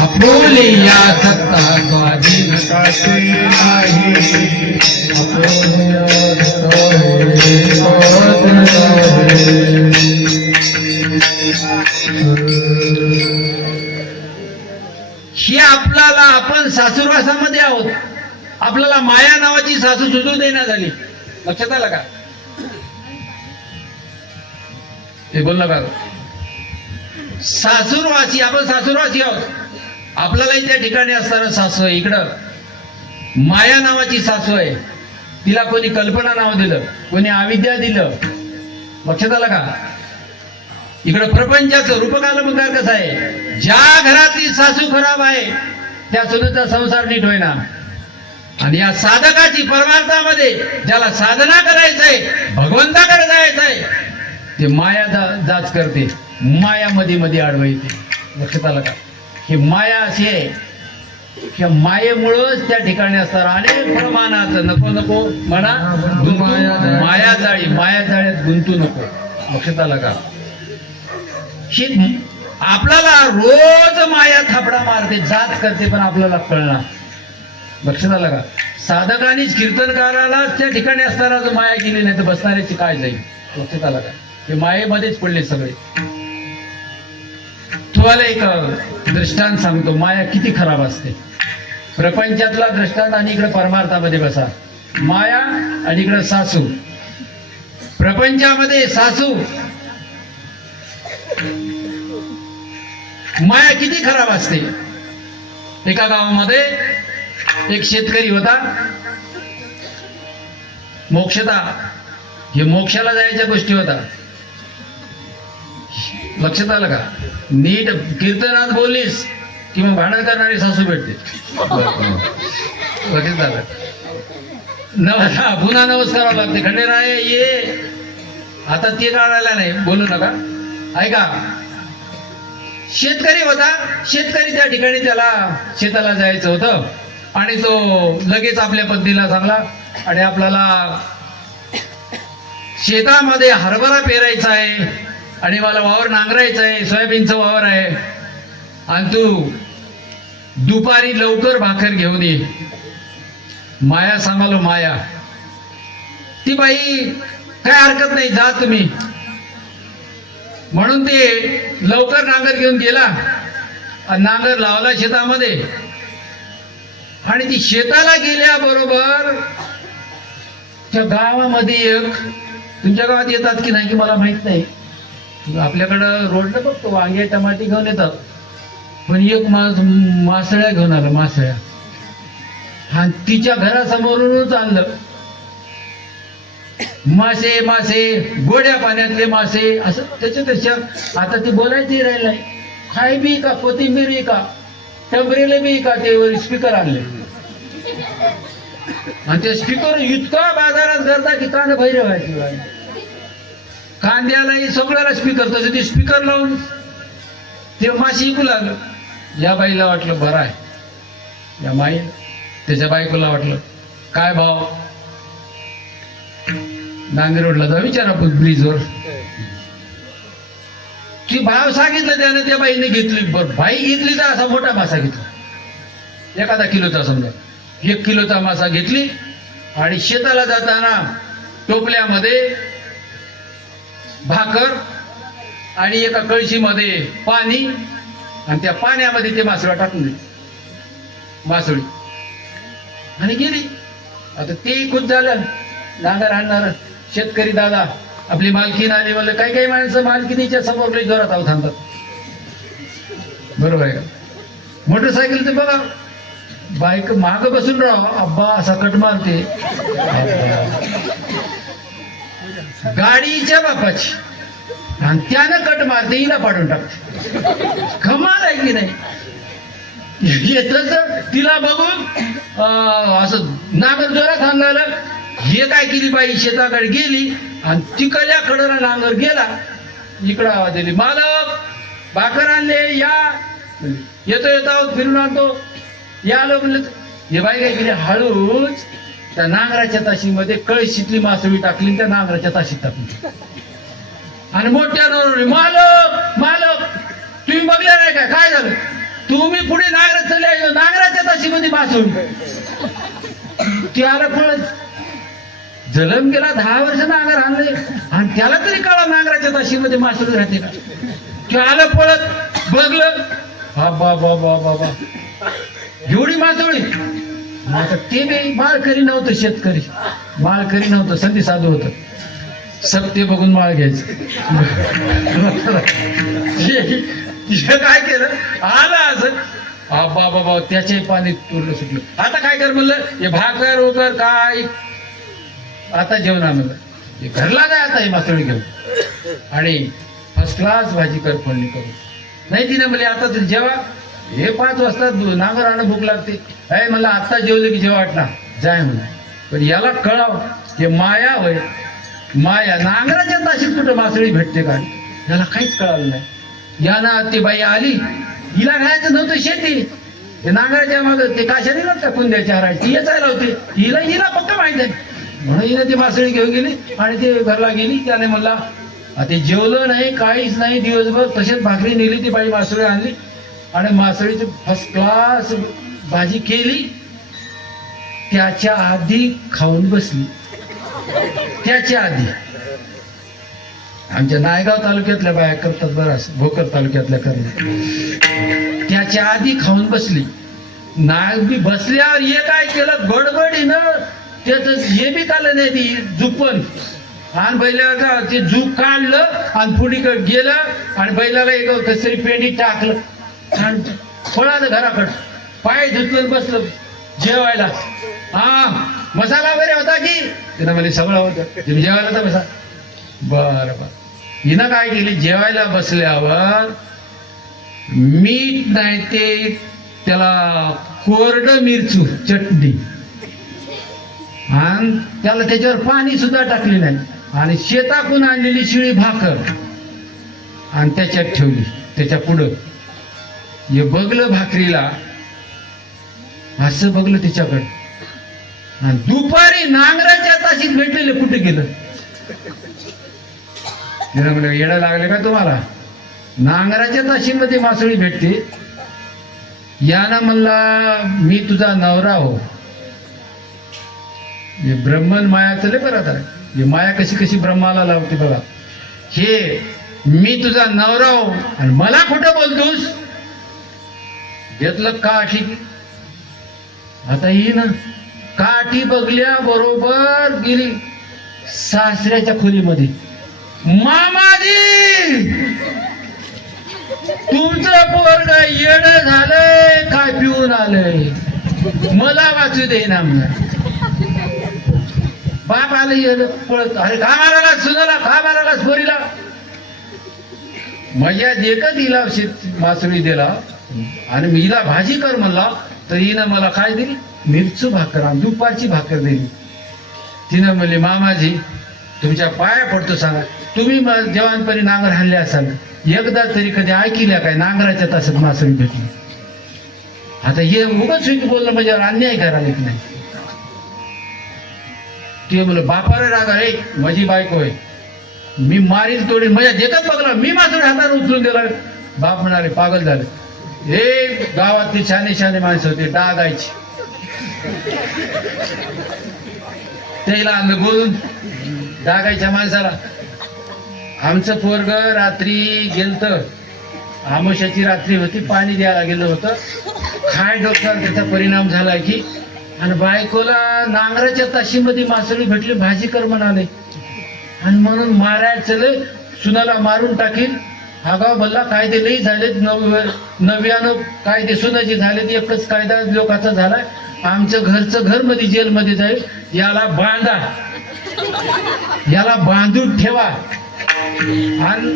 आपुलिया सत्ता स्वाधीन नाही. ही आपल्याला आपण सासूरवासामध्ये आहोत. आपल्याला माया नावाची सासू सुधरू देण्यात झाली. लक्षात आलं का. हे बोललं का सासूरवासी आपण सासूरवासी आहोत. आपल्यालाही त्या ठिकाणी असणारं सासू आहे. इकडं माया नावाची सासू आहे. तिला कोणी कल्पना नाव दिलं कोणी अविद्या दिलं. लक्षात आलं का. इकडं प्रपंचाचं रूपकालंकार कसं आहे, ज्या घरातली सासू खराब आहे त्या सुनेचा संसार नीट होईना. आणि या साधकाची परमार्थामध्ये ज्याला साधना करायचंय, भगवंताकडे जायचंय, ते माया जाच करते, माया मध्ये मध्ये आडवायचे. लक्षात आलं का? ही माया अशी आहे, ह्या मायेमुळंच त्या ठिकाणी असतात अनेक प्रमाणात. नको नको म्हणा, माया जाळ्यात गुंतू नको. लक्षात आलं का? ही आपल्याला रोज माया थापडा मारते, जाच करते, पण आपल्याला कळणार. लक्षात आलं का? साधकानीच कीर्तनकारालाच त्या ठिकाणी असताना जो माया केली नाही तर बसणाऱ्याची काय जाईल. लक्षात आलं का? हे मायेमध्येच पडले सगळे. तुम्हाला एक दृष्टांत सांगतो, माया किती खराब असते. प्रपंचातला दृष्टांत आणि इकडे परमार्थामध्ये बसा. माया आणि इकडे सासू. प्रपंचामध्ये सासू माया किती खराब असते. एका गावामध्ये एक शेतकरी होता, मोक्षदा. हे मोक्षाला जायच्या गोष्टी होता. लक्षात आलं का? नीट कीर्तनात बोललीस कि मग भांडण करणारी सासू भेटते. लक्षात आलं? पुन्हा नमस्कार लागते. खंडेराय ये, आता ते काढायला नाही, बोलू नका. ऐका, शेतकरी होता. शेतकरी त्या ठिकाणी त्याला शेताला जायचं होतं आणि तो लगेच आपल्या पत्नीला सांगला, आणि आपल्याला शेतामध्ये हरभरा पेरायचा आहे आणि मला वावर नांगरायचं आहे, सोयाबीनचं वावर आहे, आणि तू दुपारी लवकर भाकर घेऊन ये. माया सांगालो, माया. ती बाई काय हरकत नाही, जा तुम्ही. म्हणून ते लवकर नांगर घेऊन गेला आणि नांगर लावला शेतामध्ये. आणि ती शेताला गेल्याबरोबर त्या गावामध्ये एक, तुमच्या गावात येतात की नाही की मला माहित नाही, आपल्याकडं रोडला बघतो वांगे टमाटे घेऊन येतात, पण एक मासळ्या घेऊन आला, मासळ्या. हा तिच्या घरासमोरूनच आणलं. मासे मासे, गोड्या पाण्यातले मासे, असं त्याच्या. आता ती बोलायची राहिलं नाही. खाय बी का, कोथिंबीर का, टबरेले बी का, ते स्पीकर आणले. आणि ते स्पीकर इतका बाजारात करता की कान भैरव व्हायची. कांद्यालाही सगळ्याला स्पीकर, तसं ते स्पीकर लावून ते माशी ऐकू लागलं. या बाईला वाटलं बरं आहे, या माई त्याच्या बायकोला वाटलं काय भाव. नांदेड रोडला जा, विचारा ब्रिजवर. ती भाव सांगितलं त्याने, त्या बाईने घेतली. बरं, बाई घेतली तर असा मोठा मासा घेतला, एखादा किलोचा, समजा 1 किलोचा मासा घेतली. आणि शेताला जाताना टोपल्यामध्ये भाकर आणि एका कळशीमध्ये पाणी, आणि त्या पाण्यामध्ये ते मासळा टाकून दिली, मासळी, आणि गेली. आता ते खुश झालं. नांगर आणणार शेतकरी दादा, आपली मालकीन आली. म्हणलं काही काही माणसं मालकीनीच्या समोर लई जोरात आव थांबतात, बरोबर आहे का? मोटरसायकल तर बघा, बाईक माग बसून राहा, अब्बा असा कट मारते. गाडीच्या बापाची, आणि त्यानं कट मारते, हिला पाडून टाकते. कमाल आहे की नाही? तिला बघून असं नांगर जोरात आणलं. हे काय केली बाई, शेताकडे गेली आणि तिकडल्याकडं नांगर गेला. इकडं आवाज दिली, मालक भाकर आणले, या. येतो येतो फिरून आणतो, या आलो म्हणलं. हे बाई काय केली, हळूच त्या नांगराच्या ताशीमध्ये कळशीतली मासळी टाकली, त्या नांगराच्या ताशीत टाकली. आणि मोठ्या मालक मालक तुम्ही बघले नाही काय, काय झालं? तुम्ही पुढे नांगरात चालले, नांगराच्या ताशीमध्ये मासळी. त्याला पळत जलम गेला, 10 वर्ष नांगर आणले, आणि त्याला तरी कळा नांगराच्या ताशीमध्ये मासळी राहते का? त्याला पळत बघलं, बाबा बाबा बाबा एवढी मासळी. आता ते बी माळकरी नव्हतं, शेतकरी माळकरी नव्हतं, संधी साधू होतं. सत्य बघून माळ घ्यायचं. काय केलं, आलं असं, बाबा बाबा त्याचे पाणी तुरलं सुटलं. आता काय कर म्हणलं, हे भाकर वगैरे काय, आता जेवण म्हणलं घरला जाय आता, हे मासळी घेऊन. आणि फर्स्ट क्लास भाजी कर फोडणी करू. नाही तिने म्हणले आता तर जेव्हा हे 5 वाजता नांगर आणून भूक लागते. अय मला आत्ता जेवलं की जेव्हा वाटणार जाय म्हणून. पण याला कळाव हे माया होय. माया नांगराच्या ताशीत कुठं मासळी भेटते का? याला काहीच कळालं नाही. यानं ती बाई आली, हिला राहायचं नव्हतं शेती. ते नांगराच्या माग ते काशाने नव्हतं कुंद्याच्या हरायची ती याचायला होती. हिला फक्त माहित आहे म्हणून हिनं ती मासळी घेऊन गेली आणि ते घरला गेली. त्याने म्हणला ते जेवलं नाही काहीच नाही दिवसभर. तसेच भाकरी नेली ती बाई मासळी आणली आणि मासळीची फर्स्ट क्लास भाजी केली. त्याच्या आधी खाऊन बसली. त्याच्या आधी आमच्या नायगाव तालुक्यातल्या बाया करतात बरं असं, भोकर तालुक्यातल्या करतात. त्याच्या आधी खाऊन बसली. नाग बसल्यावर हे काय केलं गडबडीनं त्याच हे बी काढलं नाही ती झुपण आणि बैलाला ते झूप काढलं आणि पुढीकडे गेलं आणि बैलाला एक कसरी पेंडी टाकलं आणि पळालं घराकडं. पाय धुतलं बसलं जेवायला. मसाला वगैरे होता की तिनं म्हणजे सगळं होतं. तुम्ही जेवायला तर बसा. बरं. हिनं काय केली जेवायला बसल्यावर मीठ नाही ते त्याला कोरडं मिरचू चटणी आणि त्याला त्याच्यावर पाणी सुद्धा टाकले नाही आणि शेतातून आणलेली शिळी भाकर आणि त्याच्यात ठेवली. त्याच्या पुढं हे बघलं भाकरीला असं बघलं तिच्याकडं आणि दुपारी नांगराच्या ताशीत भेटलेले कुठे गेलं. म्हणलं येडा लागले का तुम्हाला? नांगराच्या ताशीमध्ये मासळी भेटते. यानं म्हणला मी तुझा नवरा हो. हे ब्रह्मन मायाचं लय बरं आहे. हे माया कशी कशी ब्रह्माला लावते बघा. हे मी तुझा नवरा हो आणि मला कुठं बोलतोस? घेतलं काठी. आता ही ना काठी बघल्या बरोबर गेली सासऱ्याच्या खोलीमध्ये. मामाजी तुमचं पोरग येड झालंय काय पिऊन आलंय मला वाचू दे ना. बाप आलं येड पळत. अरे का मारायला सुनाला का मारायला पोरीला? मजा देखत हिला मासळी दिला आणि हिला भाजी कर म्हणला तर हिनं मला काय दिली मिरचू भाकर आणि दुपारची भाकर दिली. तिनं म्हणले मामाजी तुमच्या पाया पडतो सांगा तुम्ही जवानपणी नांगर हाणले असाल एकदा तरी कधी ऐकल्या काय नांगराच्या तासात मासळी भेटली. आता हे उगाच बोललं म्हणजे अन्याय करायला की नाही. ते म्हणलं बापारे रागा रे माझी बायको आहे मी मारील तोडील माझ्या देखत बघला मी मासळी हाताने उचलून दिला. बाप म्हणाले पागल झाले. हे गावातली छाने छाने माणसं होते डागायची. त्याला आणलं बोलून डागायच्या माणसाला. आमचं पोरग रात्री गेलत आमोशाची रात्री होती पाणी द्यायला गेलं होतं. काय डोक्यावर त्याचा परिणाम झाला की आणि बायकोला नांगराच्या ताशीमध्ये मासळी भेटली भाजी कर म्हणाले आणि म्हणून मारायचं सुनाला मारून टाकील. हा गाव भल्ला कायदे लई झालेत. 99 कायदे सुनाचे झालेत. एकच कायदा लोकांचा झालाय. आमचं घरचं घर मध्ये जेलमध्ये जाईल. याला बांधा याला बांधून ठेवा आणि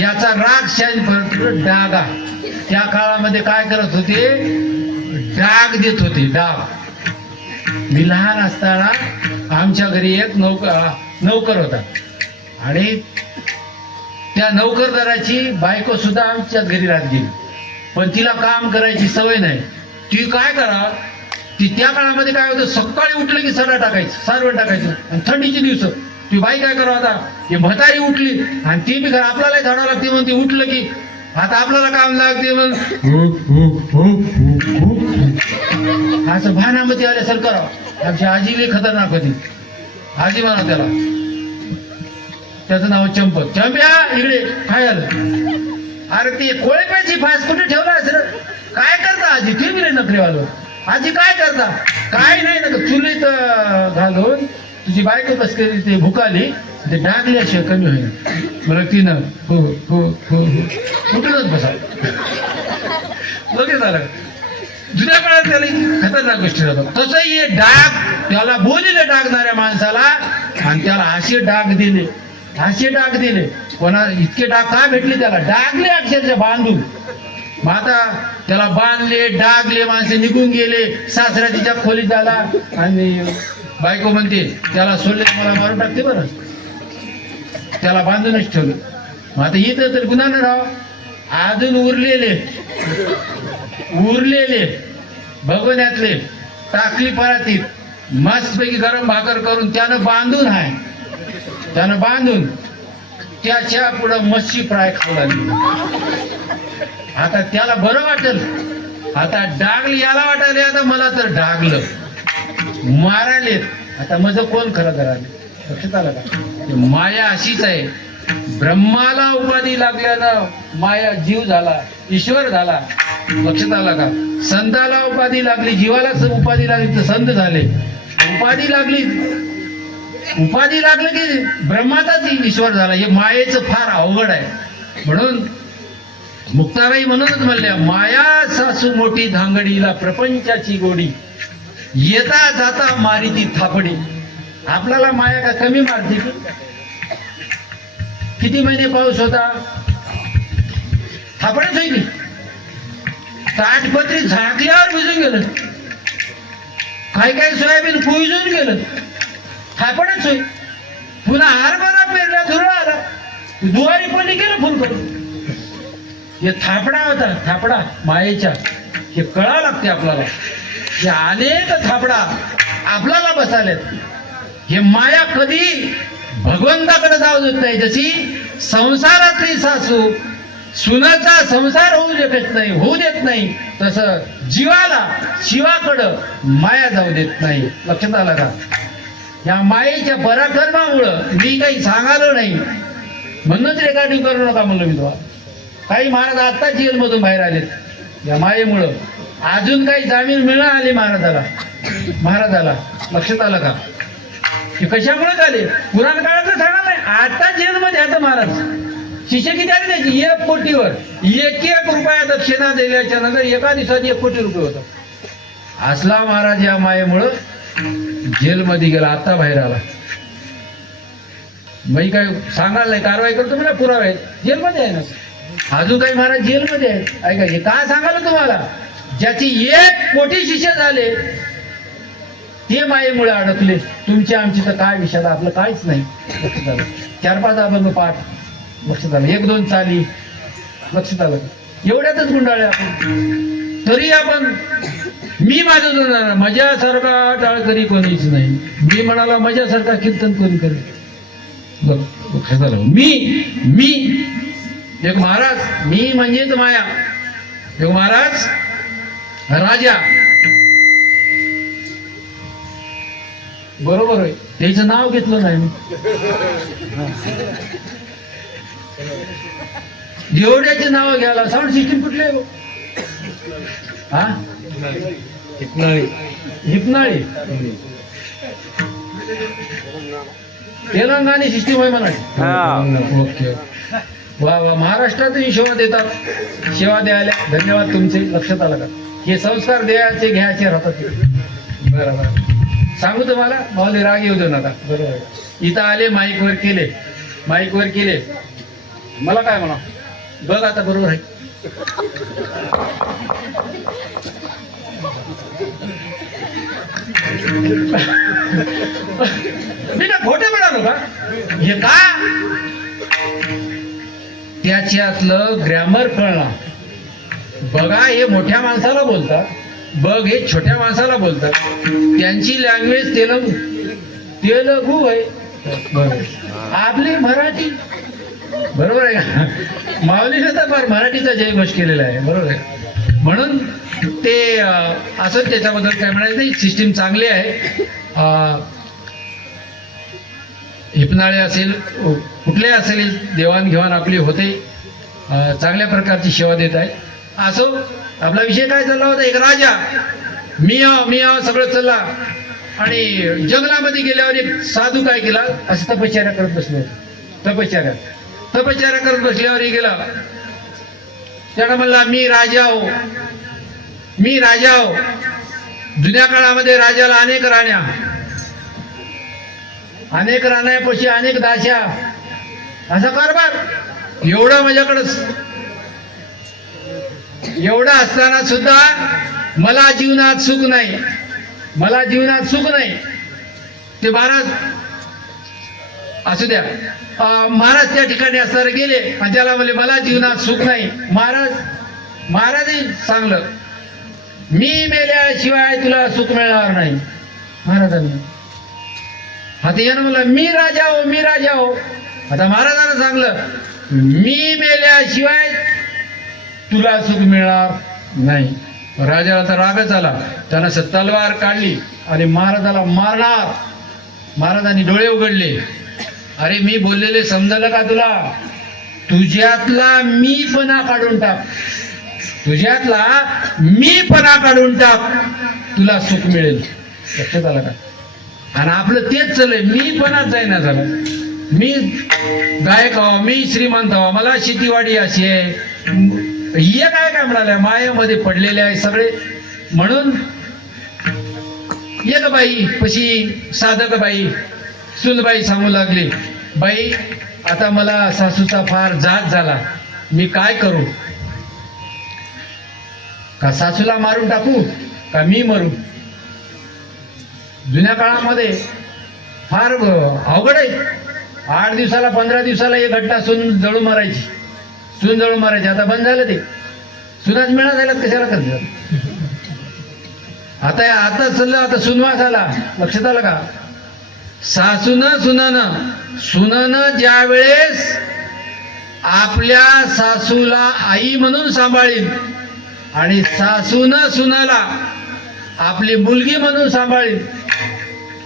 याचा राग शाईन डागा. त्या काळामध्ये काय करत होते डाग देत होते. डाग. मी लहान असताना आमच्या घरी एक नौकर होता आणि त्या नौकरदाराची बायको सुद्धा आमच्याच घरी राहत गेली पण तिला काम करायची सवय नाही. ती काय करा ती त्या काळामध्ये काय होतं सकाळी उठलं की सडा टाकायचं सारवण टाकायचं आणि थंडीची दिवस ती बाई काय करावं आता ही म्हातारी उठली आणि ती बी आपल्याला झाडावं लागते म्हणून ती उठलं की आता आपल्याला काम लागते म्हणून असं भानामध्ये आल्यासारखं करावं. आमची आजी लई खतरनाक होती. आजी म्हणा त्याला त्याचं नाव चंपक. चंप्या इकडे काय झालं? अरे ते कोळप्याची फास कुठे ठेवला सर काय करता आजी? ते बी नखरेवालो. आजी काय करता? काय नाही ना चुलीत घालून तुझी बायको कस केली ते भुकाली ते डागल्याशिवाय कमी होईल. मला तिनं हो हो हो हो उठलच बसा लगेच झालं. जुन्या काळात त्याला खतरनाक गोष्टी जातात. तसंही हे डाग त्याला बोलीले डागणाऱ्या माणसाला आणि त्याला असे डाग दिले कोणा इतके डाग काय भेटले त्याला, डागले अक्षरशः बांधून. मग आता त्याला बांधले, डागले, माणसे निघून गेले. सासरा तिच्या खोलीत झाला आणि बायको म्हणते त्याला सोडले मला मारून टाकते बरं, त्याला बांधूनच ठेवलं. मग आता इथं तर गुन्हा नाही राव. अजून उरलेले भगवण्यातले टाकली परातीत, मस्तपैकी गरम भाकर करून त्यानं बांधून त्याच्या पुढं मच्छी फ्राय खाऊ लागली. आता त्याला बरं वाटेल, आता डागली याला वाटायले, आता मला तर डागलं, मारायले. आता माझं कोण खरं करायला? लक्षात आलं का? माया अशीच आहे. ब्रह्माला उपाधी लागल्यानं माया जीव झाला, ईश्वर झाला. लक्षात आलं का? संताला उपाधी लागली, जीवाला उपाधी लागली तर संत झाले. उपाधी लागलं की ब्रह्माचाच ईश्वर झाला. हे मायेचं फार अवघड आहे. म्हणून मुक्ताबाई म्हणूनच म्हणल्या, माया सासू मोठी धांगडीला प्रपंचाची गोडी, येता जाता मारी ती थापडी. आपल्याला माया का कमी मारते की? किती महिने पाऊस होता, थापडच होईल. ताटपत्री झाकल्यावर भिजून गेलं, काही सोयाबीन कुजून गेलं, थापडच होईल. पुन्हा हरभरा पेरला, धुरळा आला, दुवारी पडली गेलं फुल करून. हे थापडा होता, थापडा मायेच्या. हे कळावं लागते आपल्याला. हे अनेक थापडा आपल्याला बसालेत. हे माया कधी भगवंताकडे जाऊ देत नाही. जशी संसारातली सासू सुनाचा संसार होऊ देत नाही, तसं जीवाला शिवाकडं माया जाऊ देत नाही. लक्षात आलं का? या मायेच्या पराक्रमामुळं मी काही सांगालो नाही म्हणूनच रेकॉर्डिंग करू नका म्हणलं मी तुम्हाला. काही महाराज आता जेलमधून बाहेर आलेत या मायेमुळं. अजून काही जामीन मिळणं आले महाराजाला. लक्षात आलं का? हे कशामुळे झाले? पुराण काळात सांगा नाही. आता जेलमध्ये आता महाराज शिष्य किती आले त्याची? 1 कोटीवर 1 रुपया दक्षिणा दिल्याच्या नंतर एका दिवसात 1 कोटी रुपये होता. असला महाराज या मायेमुळं जेलमध्ये गेला, आता बाहेर आला. मी काय सांगायला नाही, कारवाई करतो मला, पुरावे आहेत, जेलमध्ये आहे ना. अजून काही महाराज जेलमध्ये आहेत. ऐका, हे काय सांगायला तुम्हाला? ज्याची 1 कोटी शिष्य झाले ते मायेमुळे अडकले. तुमची आमची तर काय विषयाला आपलं काहीच नाही. लक्षात आलं? 4-5 अभंग पाठ, लक्षात आलं? 1-2 चाली, लक्षात आलं? एवढ्यातच गुंडाळले आपण. तरी आपण मी माझं जाणार, माझ्यासारखा टाळकरी कोणीच नाही. मी म्हणाला माझ्यासारखा कीर्तन कोणी करेल? लक्षात आलं? मी एक महाराज, मी म्हणजेच माया. एक महाराज राजा, बरोबर आहे, त्याचं नाव घेतलं नाही मी. जेवढ्याचे नाव घ्यायला साऊंड सिस्टीम कुठले? हा, हिपनाळी तेलंगाणी सिस्टीम आहे मराठी. ओके, वा वा. महाराष्ट्रातही सेवा देतात. सेवा द्यायला धन्यवाद तुमचे. लक्षात आलं का? हे संस्कार द्यायचे घ्यायचे राहतात. बरोबर सांगू तुम्हाला, माऊली राग येऊ देऊ नका. बरोबर, इथं आले, माईकवर केले. मला काय म्हणा, बघ आता बरोबर आहे. मी का खोटे म्हणालो का? हे का? त्याच्यातलं ग्रॅमर कळणार. बघा, हे मोठ्या माणसाला बोलतात, बघ हे छोट्या माणसाला बोलतात. त्यांची लँग्वेज तेलगू आहे, आपली मराठी. बरोबर आहे का? माऊलीनं तर फार मराठीचा जयघोष केलेला आहे. बरोबर आहे. म्हणून ते असं त्याच्याबद्दल काय म्हणायचं नाही. सिस्टीम चांगली आहे. हिपनाळे असेल, कुठलेही असेल, देवाणघेवाण आपली होते. चांगल्या प्रकारची सेवा देत आहे. असो, आपला विषय काय चालला होता? एक राजा, मी आव सगळं चालला. आणि जंगलामध्ये गेल्यावर एक साधू काय केला, असं तपश्चर्या करत बसलो होतो. तपश्चर्या करत बसल्यावर गेला. त्यानं म्हणला, मी राजा हो. जुन्या काळामध्ये राजाला अनेक राण्यापाशी अनेक दास्या, असा कारभार. एवढं माझ्याकडं एवढं असताना सुद्धा मला जीवनात सुख नाही, मला जीवनात सुख नाही. ते महाराज असू द्या, महाराज त्या ठिकाणी असताना गेले आणि त्याला म्हणले मला जीवनात सुख नाही. महाराजही सांगलं मी मेल्याशिवाय तुला सुख मिळणार नाही. महाराजांनी आता यानं म्हणलं मी राजा हो, मी राजा हो. आता महाराजांना सांगलं मी मेल्याशिवाय तुला सुख मिळणार नाही. राजाला तर रागच आला, त्यानं तलवार काढली आणि महाराजाला मारणार. महाराजांनी डोळे उघडले. अरे मी बोललेले समजलं का तुला? तुझ्यातला मीपणा काढून टाक, तुझ्यातला मीपणा काढून टाक, तुला सुख मिळेल. लक्षात आलं का? आणि आपलं तेच चाललंय, मीपणाच जाईना झालं. मी गायक व्हावा, मी श्रीमंत व्हावा, मला शेतीवाडी अशी आहे, हे काय म्हणाल्या मायामध्ये पडलेले आहे सगळे. म्हणून एक बाई पशी साधक बाई सुनबाई सांगू लागली, बाई आता मला सासूचा फार जाच झाला, मी काय करू? का सासूला मारून टाकू का मी मरू? जुन्या काळामध्ये फार अवघड आहे. 8 दिवसाला 15 दिवसाला एक घटना सून जळून मारायची, सून जळून मारायची. आता बंद झालं ते. सुनाच मिळा झाल्यात कशाला करतात? आता चाललं, आता सुनवास आला. लक्षात आलं का? सुनानं ज्या वेळेस आपल्या सासूला आई म्हणून सांभाळील आणि सासूनं सुनाला आपली मुलगी म्हणून सांभाळील,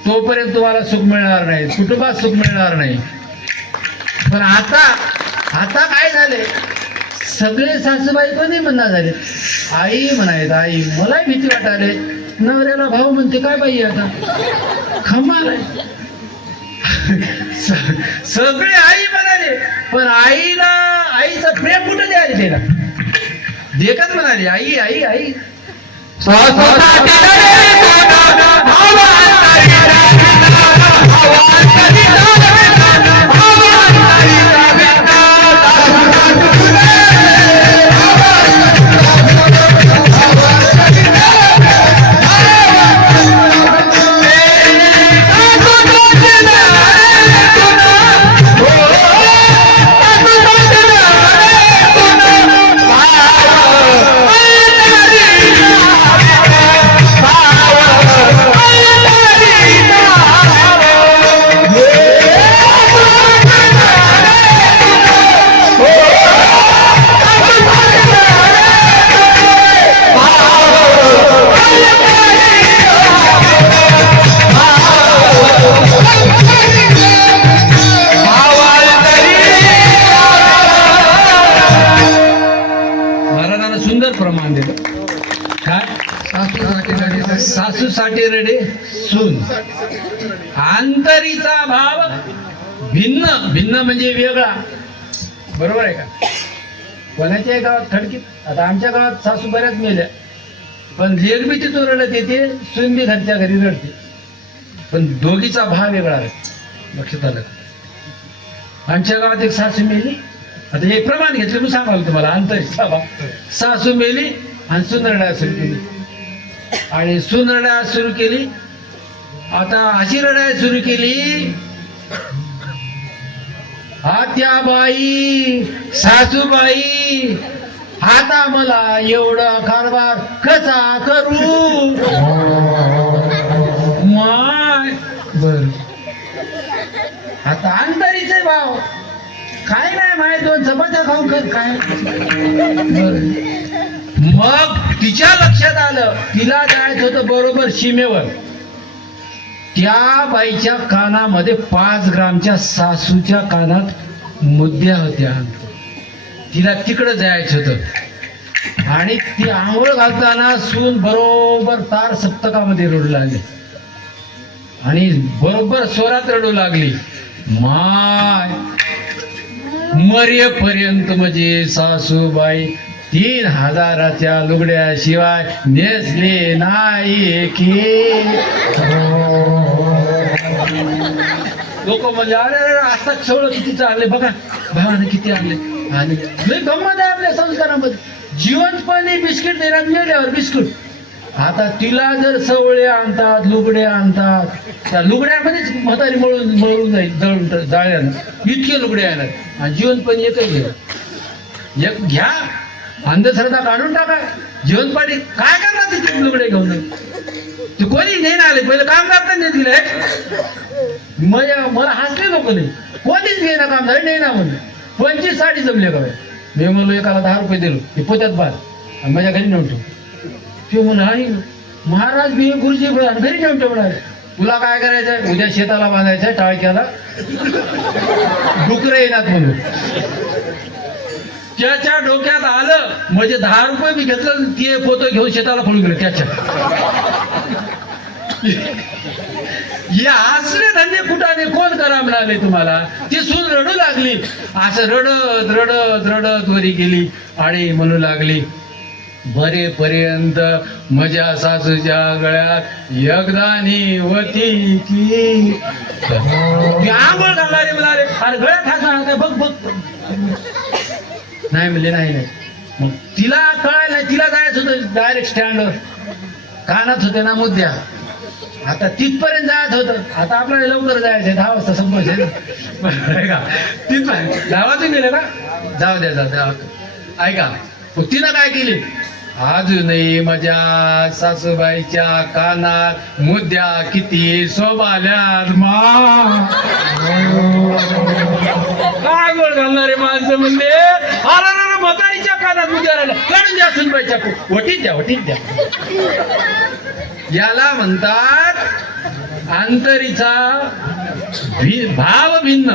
तोपर्यंत तुम्हाला सुख मिळणार नाही, कुटुंबात सुख मिळणार नाही. पण आता काय झाले, सगळे सासूबाई पण नाही म्हणणार झाले, आई म्हणायत. आई मलाही भीती वाटायले. नवऱ्याला भाऊ म्हणते काय बाई आता खमाल आहे. सगळे आई म्हणाले, पण आईचं प्रेम कुठे द्यायला त्याला? देखत म्हणाले आई आई आई. सासूसाठी रडे सून. आंतरीचा भाव भिन्न, भिन्न म्हणजे वेगळा. बरोबर आहे का? कोणाच्याही गावात खडकीत, आता आमच्या गावात सासू बऱ्याच मेल्या, पण लेक बी तिथून रडत येते, सून बी घरच्या घरी रडते, पण दोघीचा भाव वेगळा आहे. लक्षात आलं? आमच्या गावात एक सासू मेली. आता हे प्रमाण घेतलं मी सांगाल तुम्हाला. आंतरीचा भाव, सासू मेली आणि सून रडायला सुरू केली. आणि सून रडायला सुरू केली. आता अशी रडायला सुरू केली, त्या बाई सासूबाई आता मला एवढा कारभार कसा करू? माय बर आता अंतरीचे भाव काय नाही, माय 2 चपात्या खाऊन कर काय. मग तिच्या लक्षात आलं, तिला जायचं होतं बरोबर सीमेवर. त्या बाईच्या कानामध्ये 5 ग्रामच्या सासूच्या कानात मुद्द्या होत्या. तिला तिकडं जायचं होतं. आणि ती आंघोळ घालताना सून बरोबर तार सप्तकामध्ये रडू लागली आणि बरोबर स्वरात रडू लागली. माय मरेपर्यंत म्हणजे सासूबाई 3000च्या लुगड्याशिवाय नेसले नाही की. लोक म्हणजे अरे आता सगळं किती चाललंय बघा. भावाने किती आणले आणि लय गंमत आहे आपल्या संस्कारामध्ये. जिवंतपणे बिस्किट देण्यात मेल्यावर बिस्किट. आता तिला जर सवळे आणतात, लुगडे आणतात, त्या लुगड्यामध्येच म्हातारी मळून मळून जाईल, जाळ्यानं इतके लुगडे आणणार आणि जिवंतपणे एकच घ्या. एक घ्या, अंधश्रद्धा काढून टाका. जिवंतपणे काय करणार तिथे लुगडे घेऊन? ते कोणी घेऊन आले, पहिलं काम करतात नाही तिला. मला हसले लोक नाही, कोणीच घेणं काम झालं नाही ना म्हणलं. 25 साडी जमले का? मी म्हणलो एकाला 10 रुपये दिलो, हे पोत्यात बार आणि माझ्या घरी नेऊन ठेव. ते म्हणून आई महाराज मी गुरुजी घरी नेऊन ठेवणार. तुला काय करायचं? उद्या शेताला बांधायचं टाळक्याला, डुकरं येणार म्हणून. त्याच्या डोक्यात आलं म्हणजे 10 रुपये मी घेतलं, ते पोतं घेऊन शेताला पळून गेलं त्याच्या. या असले धंदे कुठाने कोण करा म्हणाले तुम्हाला? ती सून रडू लागली. असं रडत रडत रडत वरी गेली आणि म्हणू लागली, बरेपर्यंत माझ्या सासूच्या गळ्यात एकदानी होती की. आंघोळ घालणारे म्हणाले, अरे गळ्यात खासणार काय? बघ बघ. नाही म्हणले, नाही नाही. मग तिला कळायला, तिला जायचं होतं डायरेक्ट स्टँडवर. कानात होते ना मुद्द्या. आता तिथपर्यंत जायचं होतं. आता आपल्याला लवकर जायचंय, 10 वाजता संपायचंय का? तिथपर्यंत गावातून गेलं का? जाऊ द्या जाऊ द्या. ऐका, तिनं काय केली? अजूनही माझ्या सासूबाईच्या कानात मुद्द्या किती शोभाल्यात काय गोळ घालणारे माणसं म्हणले, अरे म्हातारीच्या कानात मुद्द्या राहिल्या, काढून द्या सुनबाईच्या, वटीत द्या वटीत द्या. याला म्हणतात अंतरीचा भाव भिन्न.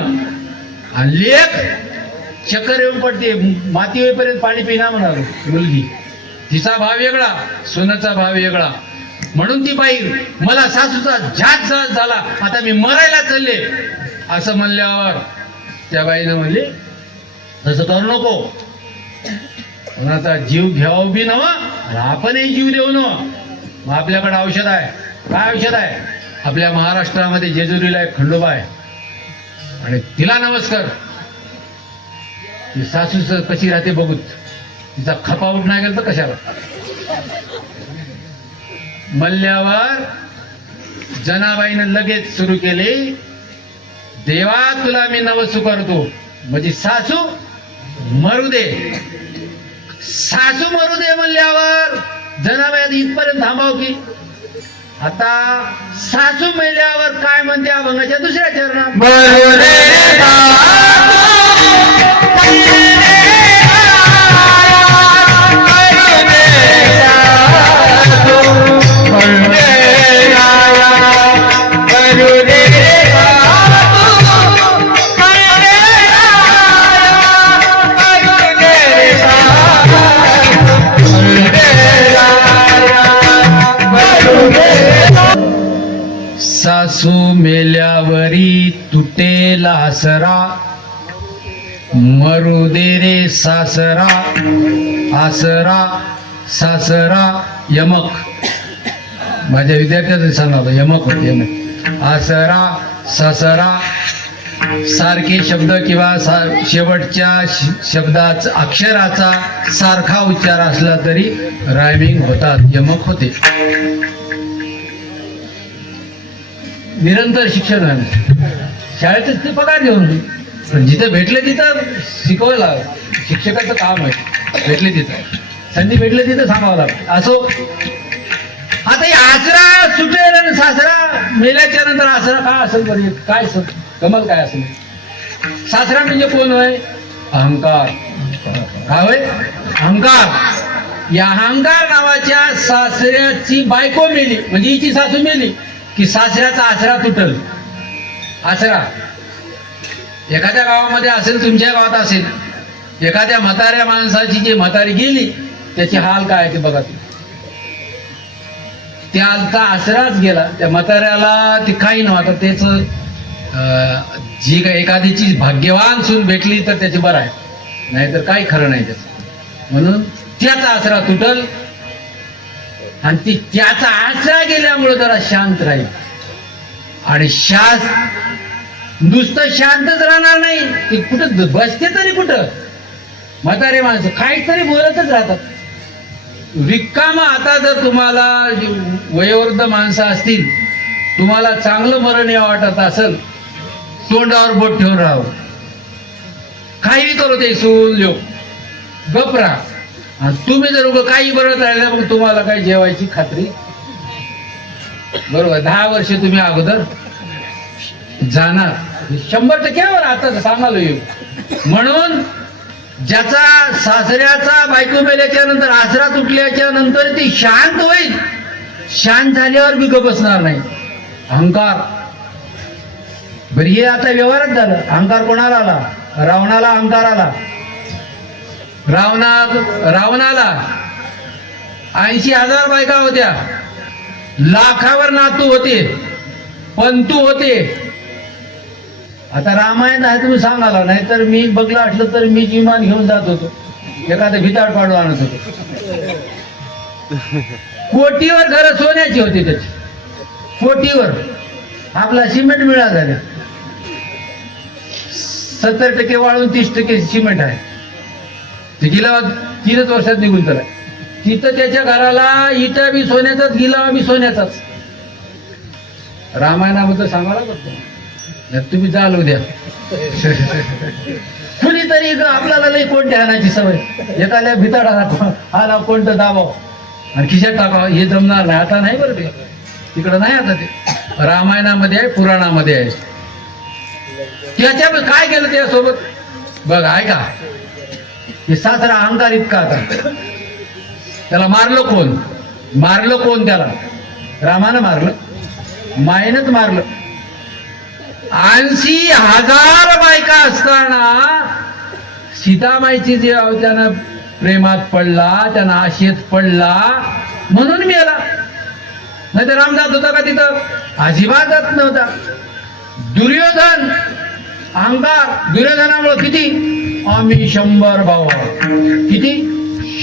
आणि लेख चक्कर येऊन पडते, माती होईपर्यंत पाणी पिना म्हणालो. मुलगी तिचा भाव वेगळा, सोनाचा भाव वेगळा. म्हणून ती बाई मला सासूचा झात झाला, आता मी मरायला चालले असं म्हणल्यावर त्या बाईनं म्हणले, तसं करू नको. कोणाचा जीव घ्यावं बी नवं, आपणही जीव देऊ नवं. मग आपल्याकडे औषध आहे. काय औषध आहे? आपल्या महाराष्ट्रामध्ये जेजुरीला एक खंडोबा आहे आणि तिला नमस्कार. ती सासूच कशी राहते बघूत, तिचा खपा उठ नाही गेला तर कशाला. मल्ल्यावर जनाबाईनं लगेच सुरू केले, देवा तुला मी नवसू करतो. म्हणजे सासू मरू दे, सासू मरू दे म्हणल्यावर जनाबाई इथपर्यंत थांबाव की. आता सासू मेल्यावर काय म्हणते अभंगाच्या दुसऱ्या चरणात, सासू मेल्यावरी तुटेल आसरा, मरू दे रे सासरा. आसरा सासरा यमक, माझ्या विद्यार्थ्याचं सांगावं, यमक होते यमक. आसरा सासरा सारखे शब्द किंवा शेवटच्या शब्दाचा अक्षराचा सारखा उच्चार असला तरी रायमिंग होतात, यमक होते. निरंतर शिक्षण आहे. शाळेतच ते पगार घेऊन, पण जिथं भेटले तिथं शिकवायला शिक्षकाचं काम आहे. भेटले तिथं, संधी भेटले तिथं सांगावं लागतं. असो, आता आसरा सुटेल आणि सासरा मेल्याच्या नंतर आसरा काय असेल बरे, काय कमल काय असेल? सासरा म्हणजे कोण होय? अहंकार. काय होय? अहंकार. या अहंकार नावाच्या सासऱ्याची बायको मेली म्हणजे हिची सासू मेली की सासऱ्याचा आसरा तुटल. आसरा एखाद्या गावामध्ये असेल, तुमच्या गावात असेल, एखाद्या म्हाताऱ्या माणसाची जी म्हातारी गेली त्याची हाल काय ते बघा. त्याचा आसराच गेला, त्या म्हाताऱ्याला ते काही नव्हतं. त्याच जी एखाद्याची भाग्यवान सून भेटली तर त्याची बरं आहे, नाहीतर काही खरं नाही त्याचं. म्हणून त्याचा आसरा तुटल आणि ती त्याचा आसरा गेल्यामुळे जरा शांत राहील. आणि नुसतं शांतच राहणार नाही, ती कुठं बसते तरी कुठं. म्हातारे माणसं काहीतरी बोलतच राहतात. रिकामा आता जर तुम्हाला वयोवृद्ध माणसं असतील, तुम्हाला चांगलं मरण या वाटत असेल, तोंडावर बोट ठेवून राहावं, काही करू ते सून लिओ गप राहा. आणि तुम्ही जर उगं काही बरं राहिलं मग तुम्हाला काही जेवायची खात्री बरोबर 10 वर्ष तुम्ही अगोदर जाणार 100% आता सांगायला येऊ. म्हणून ज्याचा सासऱ्याचा बायको मेल्याच्या नंतर आसरा तुटल्याच्या नंतर ती शांत होईल, शांत झाल्यावर बी गप बसणार नाही. अहंकार बरं हे आता व्यवहारच झालं. अहंकार कोणाला आला? रावणाला अहंकार आला. रावणाला 80,000 बायका होत्या, लाखावर नातू होते, पंतू होते. आता रामायण आहे तुम्ही सांगाला, नाही तर मी बघलं असलं तर मी विमान घेऊन जात होतो, एखादं भिताड पाडू आणत होतो. कोटीवर घर सोन्याची होती त्याची, कोटीवर. आपला सिमेंट मिळा झाले 70% वाळून 30% सिमेंट आहे. ते गिलावा 3च वर्षात निघून चला. तिथं त्याच्या घराला इटा बी सोन्याचाच, गिलावा बी सोन्याचाच. रामायणाबद्दल सांगायला बघतो तुम्ही जाल उद्या. कुणीतरी आपल्याला लई कोणत्या आणायची सवय, एखाद्या भिताडाला आला कोणतं दाबाव आणि खिशात टाकावं, हे जमणार नाही. आता नाही बरं, ते तिकडं नाही. आता ते रामायणामध्ये आहे, पुराणामध्ये आहे. त्याच्या काय केलं त्यासोबत बघ, ऐका. हे सासरा अहंकार इतका आता. त्याला मारलं कोण? मारलं कोण त्याला? रामानं मारलं, मायेनंच मारलं. 80,000 बायका असताना सीतामाईची जे त्यानं प्रेमात पडला, त्यानं आशेत पडला म्हणून मेला. नाही तर राम जात होता का तिथं? अजिबात जात नव्हता. दुर्योधन अहंकार, दुर्योधनामुळे किती? आम्ही 100 भाऊ. किती?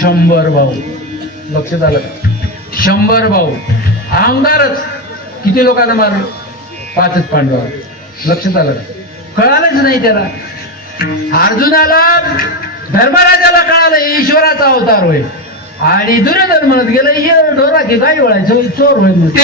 100 भाऊ. लक्षात आलं का? 100 भाऊ. अहंकारच किती लोकांना मारलं? 5च पांडव. लक्षात आलं का? कळालंच नाही त्याला. अर्जुनाला, धर्मराजाला कळालं ईश्वराचा अवतार होय. आणि दुर्योधन म्हणत गेलं हे ढोरा की गाई वळायचं, चोर होईल म्हणून.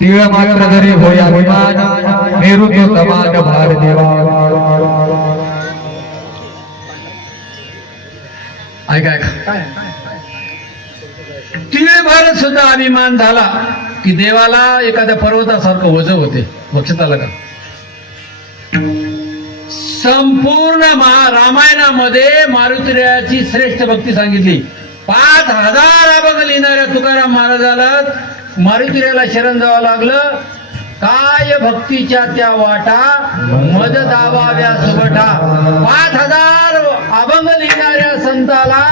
तीळ मात्र जरी होया विमान, मेरू तो तमान भार देवा. ऐका ऐका, तीळ भारत सुद्धा अभिमान झाला की देवाला एखाद्या पर्वतासारखं ओझं होते. लक्षात आलं का? संपूर्ण रामायणामध्ये मारुतीची श्रेष्ठ भक्ती सांगितली. 5,000 अभंग लिहिणाऱ्या तुकाराम महाराजाला मारुतीला शरण जावं लागलं. काय भक्तीच्या त्या वाटा, मद दावाव्या सुबटा. 5,000 अभंग लिहिणाऱ्या संताला,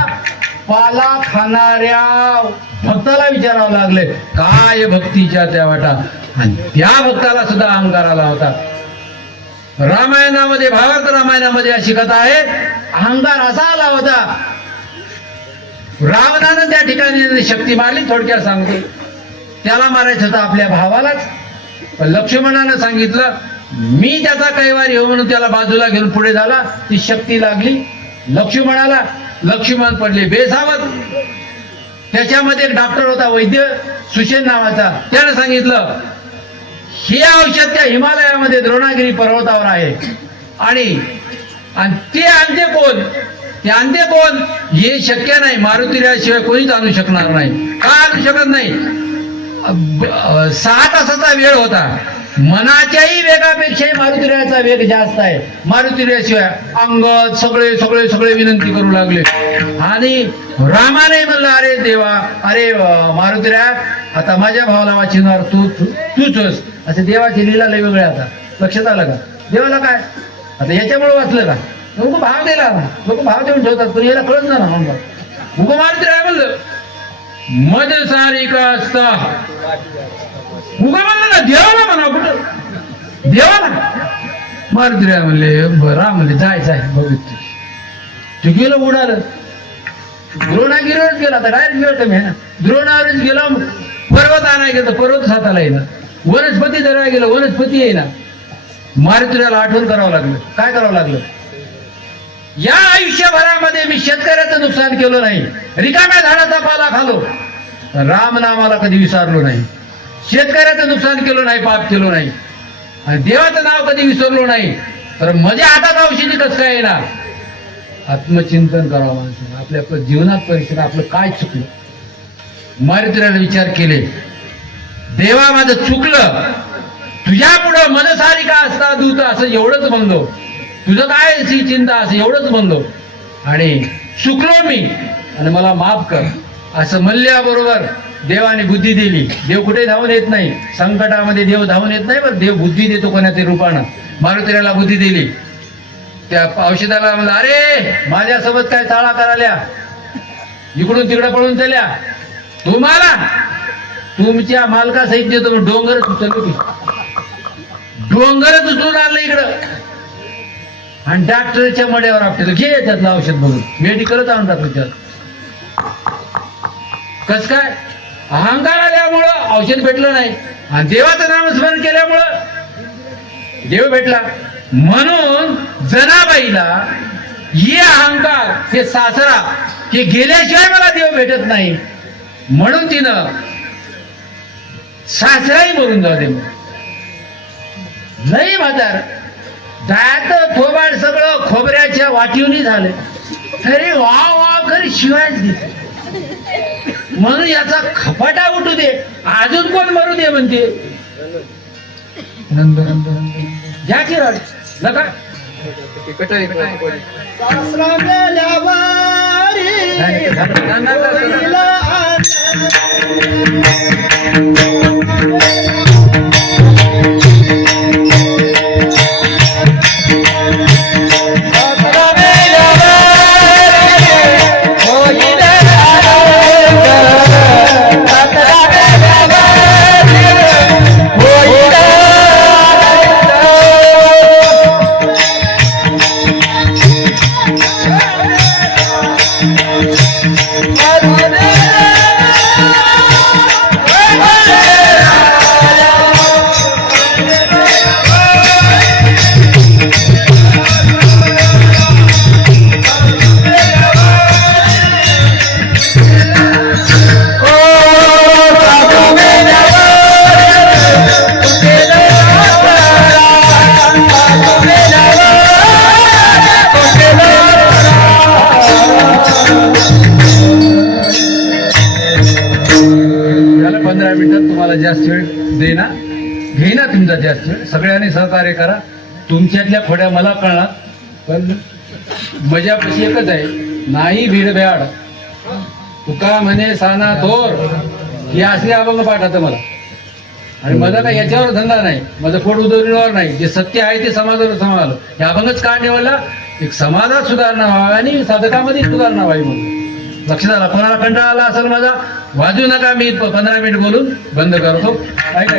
पाला खाणाऱ्या भक्ताला विचारावं लागले काय भक्तीच्या त्या वाटा. आणि त्या भक्ताला सुद्धा अहंकार आला होता. रामायणामध्ये, भावार्थ रामायणामध्ये अशी कथा आहे. अहंकार असा आला होता, रावणानं त्या ठिकाणी शक्ती मारली. थोडक्यात सांगतो, त्याला मारायचं होतं आपल्या भावालाच. पण लक्ष्मणानं सांगितलं मी त्याचा कैवार येऊ म्हणून त्याला बाजूला घेऊन पुढे झाला. ती शक्ती लागली लक्ष्मणाला. लक्ष्मण पडले बेसावत. त्याच्यामध्ये एक डॉक्टर होता, वैद्य सुषेण नावाचा. त्यानं सांगितलं हे औषध त्या हिमालयामध्ये द्रोणागिरी पर्वतावर आहे. आणि ते आणते कोण? ते आणते कोण? हे शक्य नाही, मारुतीशिवाय कोणीच आणू शकणार नाही. का आणू शकत नाही? 6 तासाचा वेळ होता. मनाच्याही वेगापेक्षाही मारुतीरायाचा वेग जास्त आहे. मारुतीरायाशिवाय अंगद सगळे सगळे सगळे विनंती करू लागले. आणि रामाने म्हणलं अरे देवा, अरे मारुतीराया, आता माझ्या भावाला वाचिणार तूच. असे देवाची लीला लय वेगळे. आता लक्षात आलं का? देवाला काय आता याच्यामुळे वाचलं का? लोक भाव दिला ना, लोक भाव देऊन ठेवतात, पण याला कळत ना म्हणून उगं मारुती राय म्हणलं मद सारिका असता उगा म्हणलं ना देवाला म्हणा, कुठं देवाला मारुती राय म्हणले बरा म्हणले जाय बघित तू गेलं उडालं द्रोणागिरीवरच गेला, आता डायरेक्ट गेलं कमी आहे ना, द्रोणावरच गेला, पर्वत आणाय गेलं पर्वत हाताला येईना, वनस्पती धरायला गेलं वनस्पती येईना. मारुतीला आठवण करावं लागलं. काय करावं लागलं? या आयुष्यभरामध्ये मी शेतकऱ्याचं नुकसान केलं नाही, रिकाम्या झाडाचा पाला खालो, राम नामाला कधी विसरलो नाही, शेतकऱ्याचं नुकसान केलं नाही, पाप केलं नाही, आणि देवाचं नाव कधी विसरलो नाही. तर माझ्या हातात औषधी कसं काय येणार? आत्मचिंतन करावं माणसानं, आपल्या जीवनात परिस्थिती आपलं काय चुकलं. मारुतीला विचार केले, देवा माझं चुकलं, तुझ्या पुढं मनसारिका असता दूत असं एवढंच म्हणलो, तुझं काय अशी चिंता असं एवढंच म्हणलो, आणि चुकलो मी आणि मला माफ कर असं म्हणल्याबरोबर देवाने बुद्धी दिली. देव कुठे धावून येत नाही, संकटामध्ये देव धावून येत नाही, पण देव बुद्धी देतो कोणाच्या रूपानं. मारुतीला बुद्धी दिली. त्या औषधाला म्हणलं अरे माझ्यासोबत काय चाळा कराल्या, इकडून तिकडे पळून चालल्या, तुम्हाला तुमच्या मालका सहित देतो. डोंगरच उचललो की डोंगरच उचलून आणलं इकडं आणि डॉक्टरच्या मड्यावर आपल्याला घे त्यातलं औषध बघून मेडिकलच आणून टाकलं त्यात. कस काय? अहंकार आल्यामुळं औषध भेटलं नाही आणि देवाचं नामस्मरण केल्यामुळं देव भेटला. म्हणून जनाबाईला हे अहंकार हे सासरा हे गेल्याशिवाय मला देव भेटत नाही, म्हणून तिनं सासराही मरून जाऊ दे नाही म्हातार दात थोबाड सगळं खोबऱ्याच्या वाटीवनी झालं तरी वा करी शिवायच देते. म्हणून याचा खपाटा उठू दे, अजून कोण मरू दे म्हणते. नंद नंद घ्या की रड नका जास्त वेळ देना घेईना तुमचा जास्त वेळ. सगळ्यांनी सहकार्य करा. तुमच्यातल्या खोड्या मला कळणार, पण मजापाशी एकच आहे, नाही भीडभ्याड. तुका म्हणे साना थोर ही असली अभंग पाठाचं मला, आणि माझा काही याच्यावर धंदा नाही, माझं पोट उदरण्यावर नाही. जे सत्य आहे ते समाजावर समाज हे अभंगच का निवडला? एक समाजात सुधारणा व्हावी आणि साधकामध्ये सुधारणा व्हावी म्हणून. लक्षात आला? कोणाला कंटाळा आला असेल माझा वाजू नका, मी 15 मिनिट बोलून बंद करतो. ऐका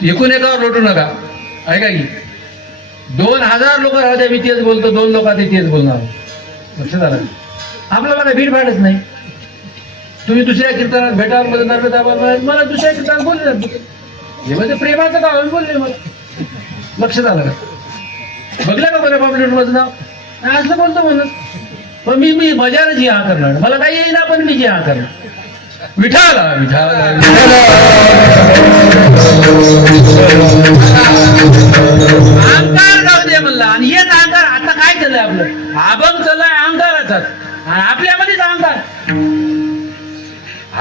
की एकूण एकावर लोटू नका. ऐका की 2000 लोक राहते, मी तेच बोलतो, 2 लोकात तेच बोलणार. लक्षात आलं? आपल्याला काही भीड भाडच नाही. तुम्ही दुसऱ्या कीर्तनात भेटाल मला दुसऱ्या कीर्तनात बोलले हे म्हणजे प्रेमाचं गाव बोलले मला. लक्षात आलं का? बघलं का बरं पॉम्प्लेट माझं नाव असं बोलतो म्हणून. पण मी मजाने जी हा करणार, मला काही येईना पण मी जी हा करणार. विठाला विठाला अहंकार जाऊ दे म्हणला. आणि हेच अहंकार आता काय चाललंय आपलं? अभंग चाललाय अहंकाराचाच. आणि आपल्यामध्येच अहंकार,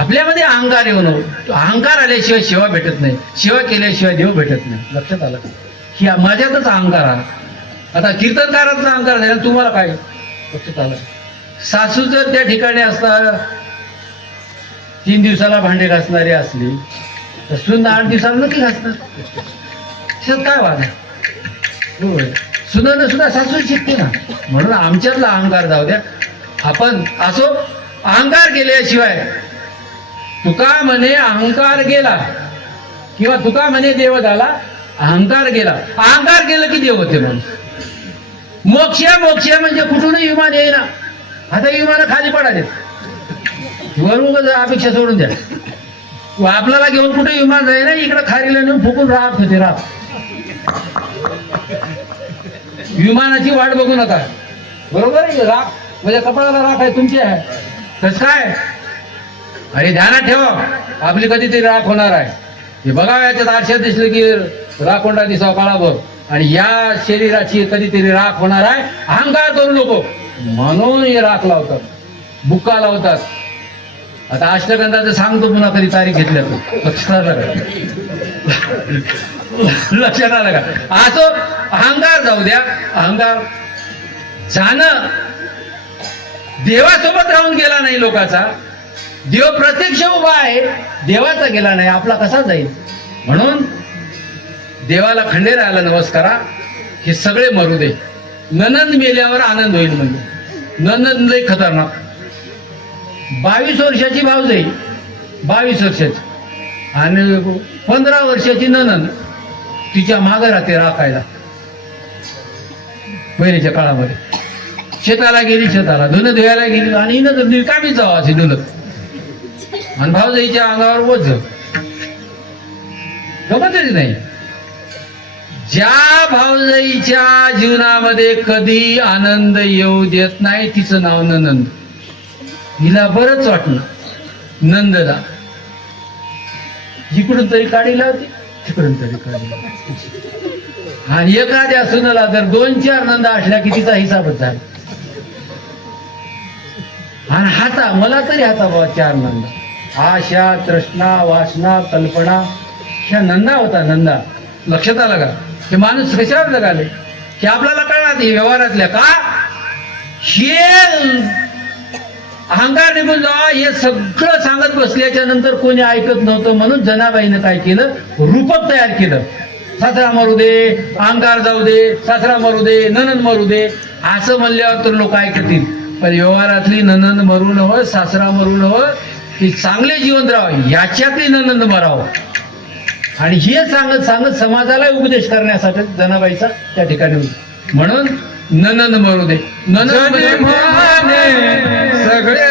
आपल्यामध्ये अहंकार येऊन अहंकार आल्याशिवाय सेवा भेटत नाही, सेवा केल्याशिवाय देव भेटत नाही. लक्षात आलं? की माझ्यातच अहंकार आहे. आता कीर्तनकाराचा अहंकार नाही, तुम्हाला काय लक्षात आलं? सासू जर त्या ठिकाणी असता 3 दिवसाला भांडे घासणारी असली तर सून 8 दिवसाला नक्की घासणार. काय वाद आहे? सुनानं सुद्धा सासू शिकते ना. म्हणून आमच्यातला अहंकार जाऊ द्या. आपण असो अहंकार केल्याशिवाय तुका म्हणे अहंकार गेला किंवा तुका म्हणे देव झाला अहंकार गेला. अहंकार गेलं की देव होते म्हणून. मोक्ष मोक्ष म्हणजे कुठूनही विमान येईना. आता विमान खाली पडाले वरून अपेक्षा सोडून द्या. आपल्याला घेऊन कुठे विमान जाईना. इकडे खारीला नेऊन फुकून राहत होते रात. विमानाची वाट बघू नका. बरोबर आहे. राख म्हणजे कपाळाला राख आहे तुमची आहे. कस काय अरे ध्यानात ठेवा आपली कधीतरी राख होणार आहे. हे बघा याच्यात आरशात दिसलं की राखोंडा दिसावा काळाभर आणि या शरीराची कधीतरी राख होणार आहे. अहंकार करू नको म्हणून हे राख लावतात बुक्का लावतात. आता अष्टगंधाचं सांगतो पुन्हा कधी तारीख घेतल्या लक्षात लक्षात आलं का. असं अहंकार जाऊ द्या. अहंकार जाणं देवासोबत राहून गेला नाही लोकाचा. देव प्रत्यक्ष उभा आहे देवाचा गेला नाही. आपला कसा जाईल. म्हणून देवाला खंडेरायाला नमस्कारा. हे सगळे मरू दे. ननंद मेल्यावर आनंद होईल. म्हणजे ननंद लय खतरनाक. 22 वर्षाची भावजाई 22 वर्षाची आणि 15 वर्षाची ननंद तिच्या मागे राहते राखायला. पहिल्याच्या काळामध्ये शेताला गेली शेताला धुणं धुवायला गेली आणि हिनं तर रिकामीच जावं असे धुणं आणि भावजाईच्या अंगावर ओझ गमतच नाही. ज्या भावजाईच्या जीवनामध्ये कधी आनंद येऊ देत नाही तिचं नाव ननंद. हिला बरंच वाटलं नंदला. इकडून तरी काढी लावते तिकडून तरी काढी लावते. आणि एखाद्या सुनाला जर 2-4 नंदा असल्या की तिचा हिसाबच झाला. आणि हाता मला तरी हाता बाबा 4 नंदा. आशा तृष्णा वासना कल्पना ह्या नंदा होता. नंदा लक्षात आलं का. हे माणूस कशावर जगाले की आपल्याला कळणार हे व्यवहारातल्या का हे अहंकार निघून जावा. हे सगळं सांगत बसल्याच्या नंतर कोणी ऐकत नव्हतं. म्हणून जनाबाईनं काय केलं रूपक तयार केलं. सासरा मरू दे अहंकार जाऊ दे सासरा मरू दे ननंद मरू दे असं म्हणल्यावर तर लोक ऐकतील. पण व्यवहारातली ननंद मरू नवं सासरा मरू नवं की चांगले जीवन राहावं याच्यातली ननंद मरावं. आणि हे सांगत सांगत समाजाला उपदेश करण्यासाठी जनाबाईचा त्या ठिकाणी होती. म्हणून ननंद मरू दे. ननंद सगळे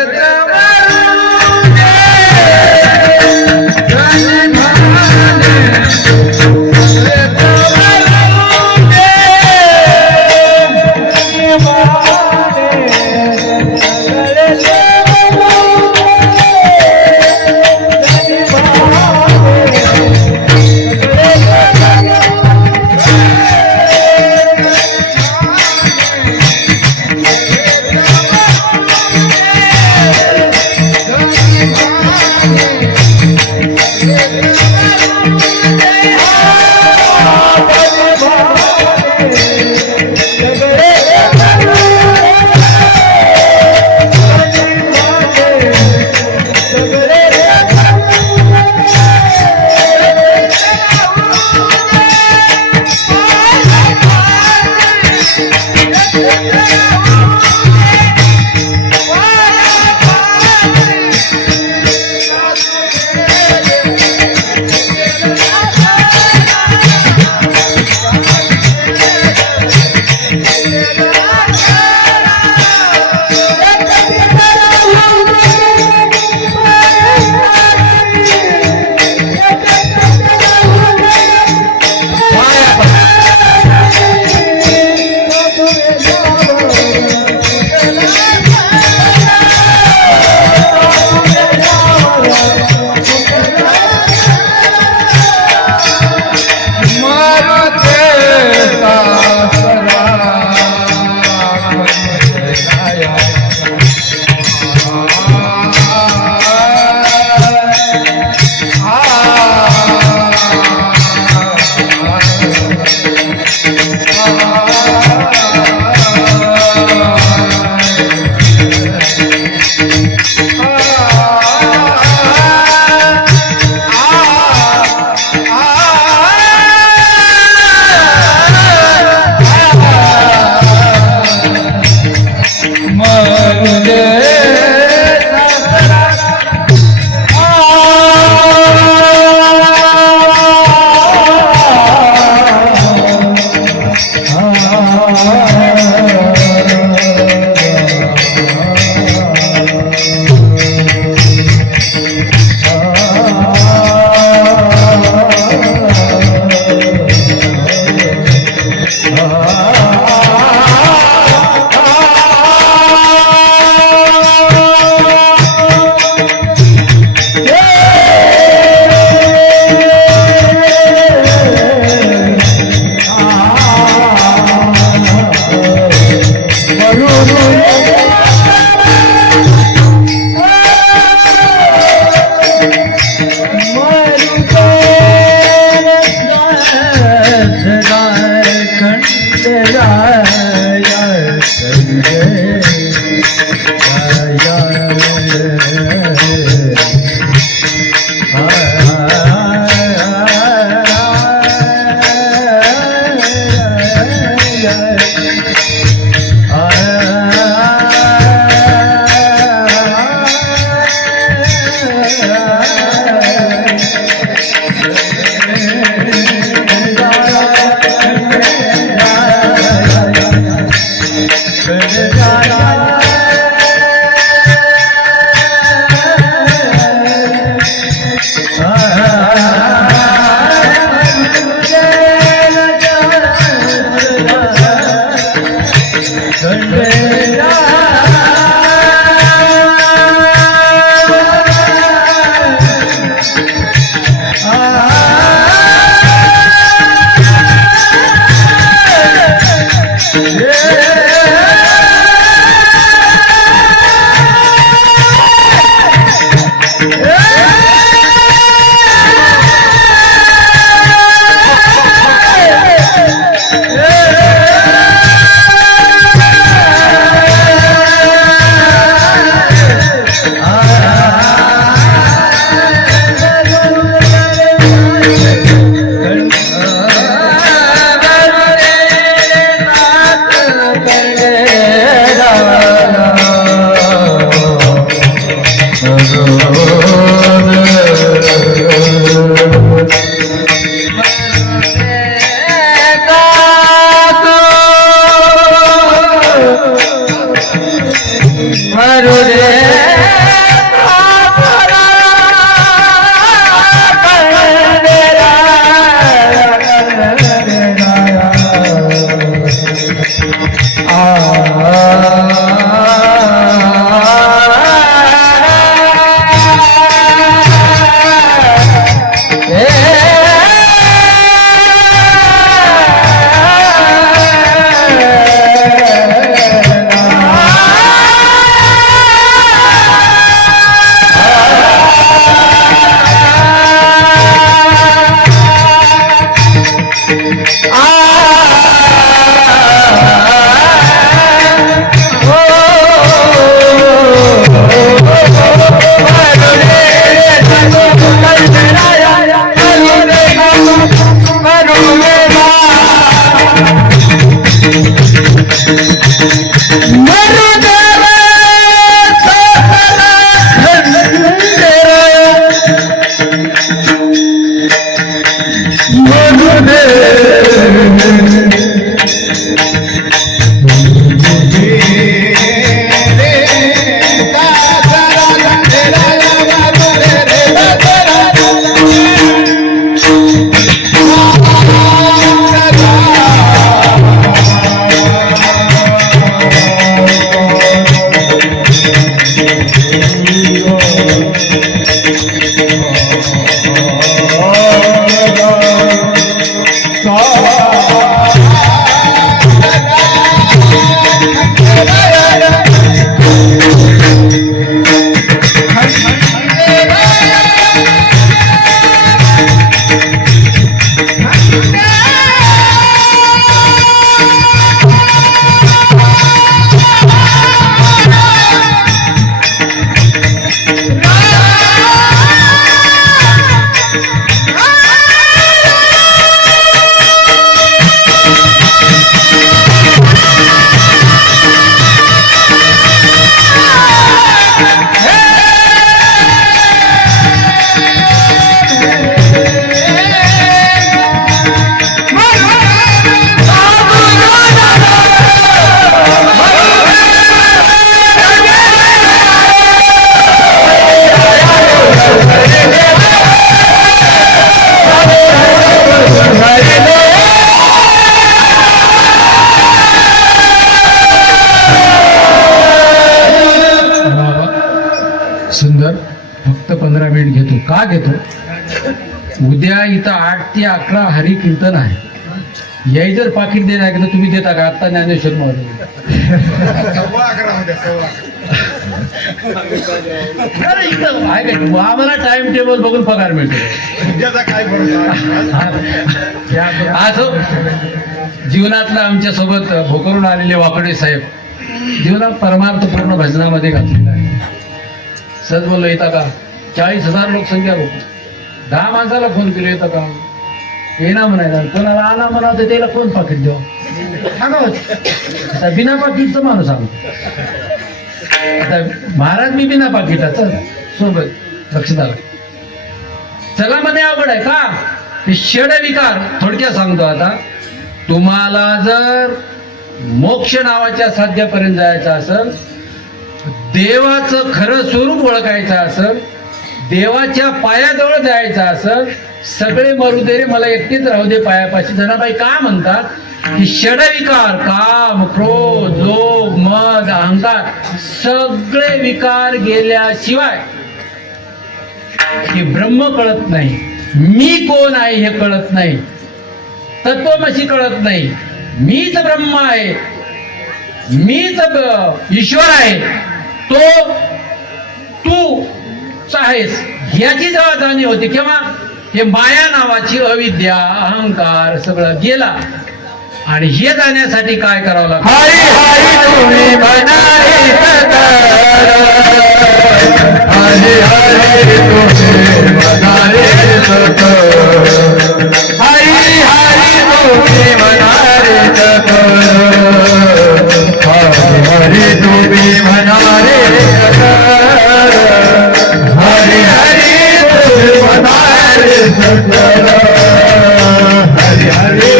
सुंदर फक्त 15 मिनिट घेतो. का घेतो? उद्या इथं 8 ते 11 हरी कीर्तन आहे. याही जर पाकिट देणार तर तुम्ही देता का? आता ज्ञानेश्वर महाराज अरे इथं आहे का? आम्हाला टाइम टेबल बघून पगार मिळतो. असं जीवनातलं आमच्या सोबत भोकरून आलेले वाकडे साहेब जीवनात परमार्थ पूर्ण भजनामध्ये घातलेला आहे. सहज बोललो येता का? 40,000 लोकसंख्या लोक 10 माणसाला फोन केले येतं का? येणार म्हणायला. कोणाला आला म्हणावं त्याला कोण पाकिट देऊ? आता बिना पाकिटचं माणूस आलो. आता महाराज मी बिना पाकिटाचं सोबत लक्षात आलं. चला मध्ये अवघड आहे का? हे षड विकार थोडक्यात सांगतो. आता तुम्हाला जर मोक्ष नावाच्या साध्यापर्यंत जायचं असेल, देवाचं खरं स्वरूप ओळखायचं असेल, देवाच्या पायाजवळ जायचं असेल, सगळे मरू दे रे मला एकटीच राहू दे पायापाशी. जनाबाई का म्हणतात की षडविकार काम क्रोध लोभ मद अहंकार सगळे विकार गेल्याशिवाय हे ब्रह्म कळत नाही. मी कोण आहे हे कळत नाही. तत्वमसी कळत नाही. मीच ब्रह्म आहे, मीच ईश्वर आहे, तो तूच आहेस ह्याची जेव्हा जाणीव होती केव्हा? हे माया नावाची अविद्या अहंकार सगळं गेला. आणि हे जाण्यासाठी काय करावं लागतं? हरी हरी तुम्ही म्हणारे सतर, हरी हरी तुम्ही म्हणारे सतर, हरी हरी तुम्ही म्हणारे सतर, हरी हरी तुम्ही म्हणारे सतर, हरी हरी तुम्ही म्हणारे सतर, हरी हरी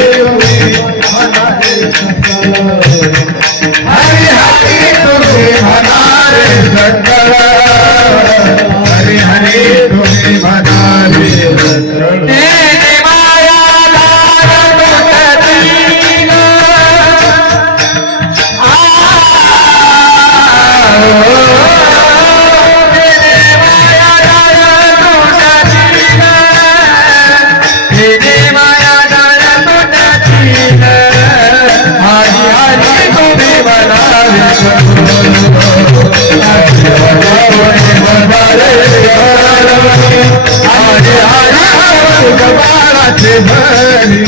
हरि हरि तुम्ही म्हणारे सतर, हरि हरि तुम्ही म्हणारे सतर. तेने माया दार दीन, तेने माया दार दीन, तेने माया दार दीन, हरि हरि तुम्ही म्हणारे सतर, हरि हरि म्हणारे सतर, हरि हरि बाळाचे भरी,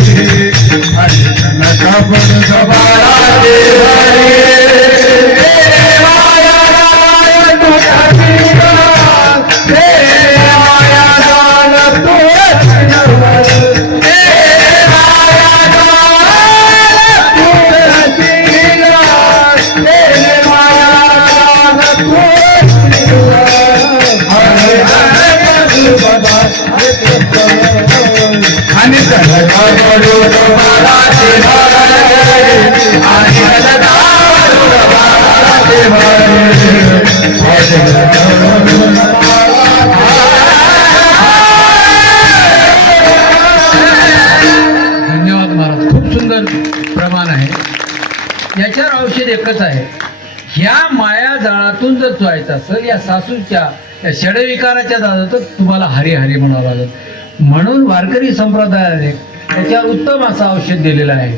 धन्यवाद महाराज, खूप सुंदर प्रमाण आहे. याच्यावर औषध एकच आहे. ह्या माया जाळातून जर चुवायचं असेल, या सासूच्या या षडविकाराच्या जाळातून तुम्हाला हरी हरी म्हणावं लागेल. म्हणून वारकरी संप्रदायाने त्याच्यावर उत्तम असं औषध दिलेलं आहे.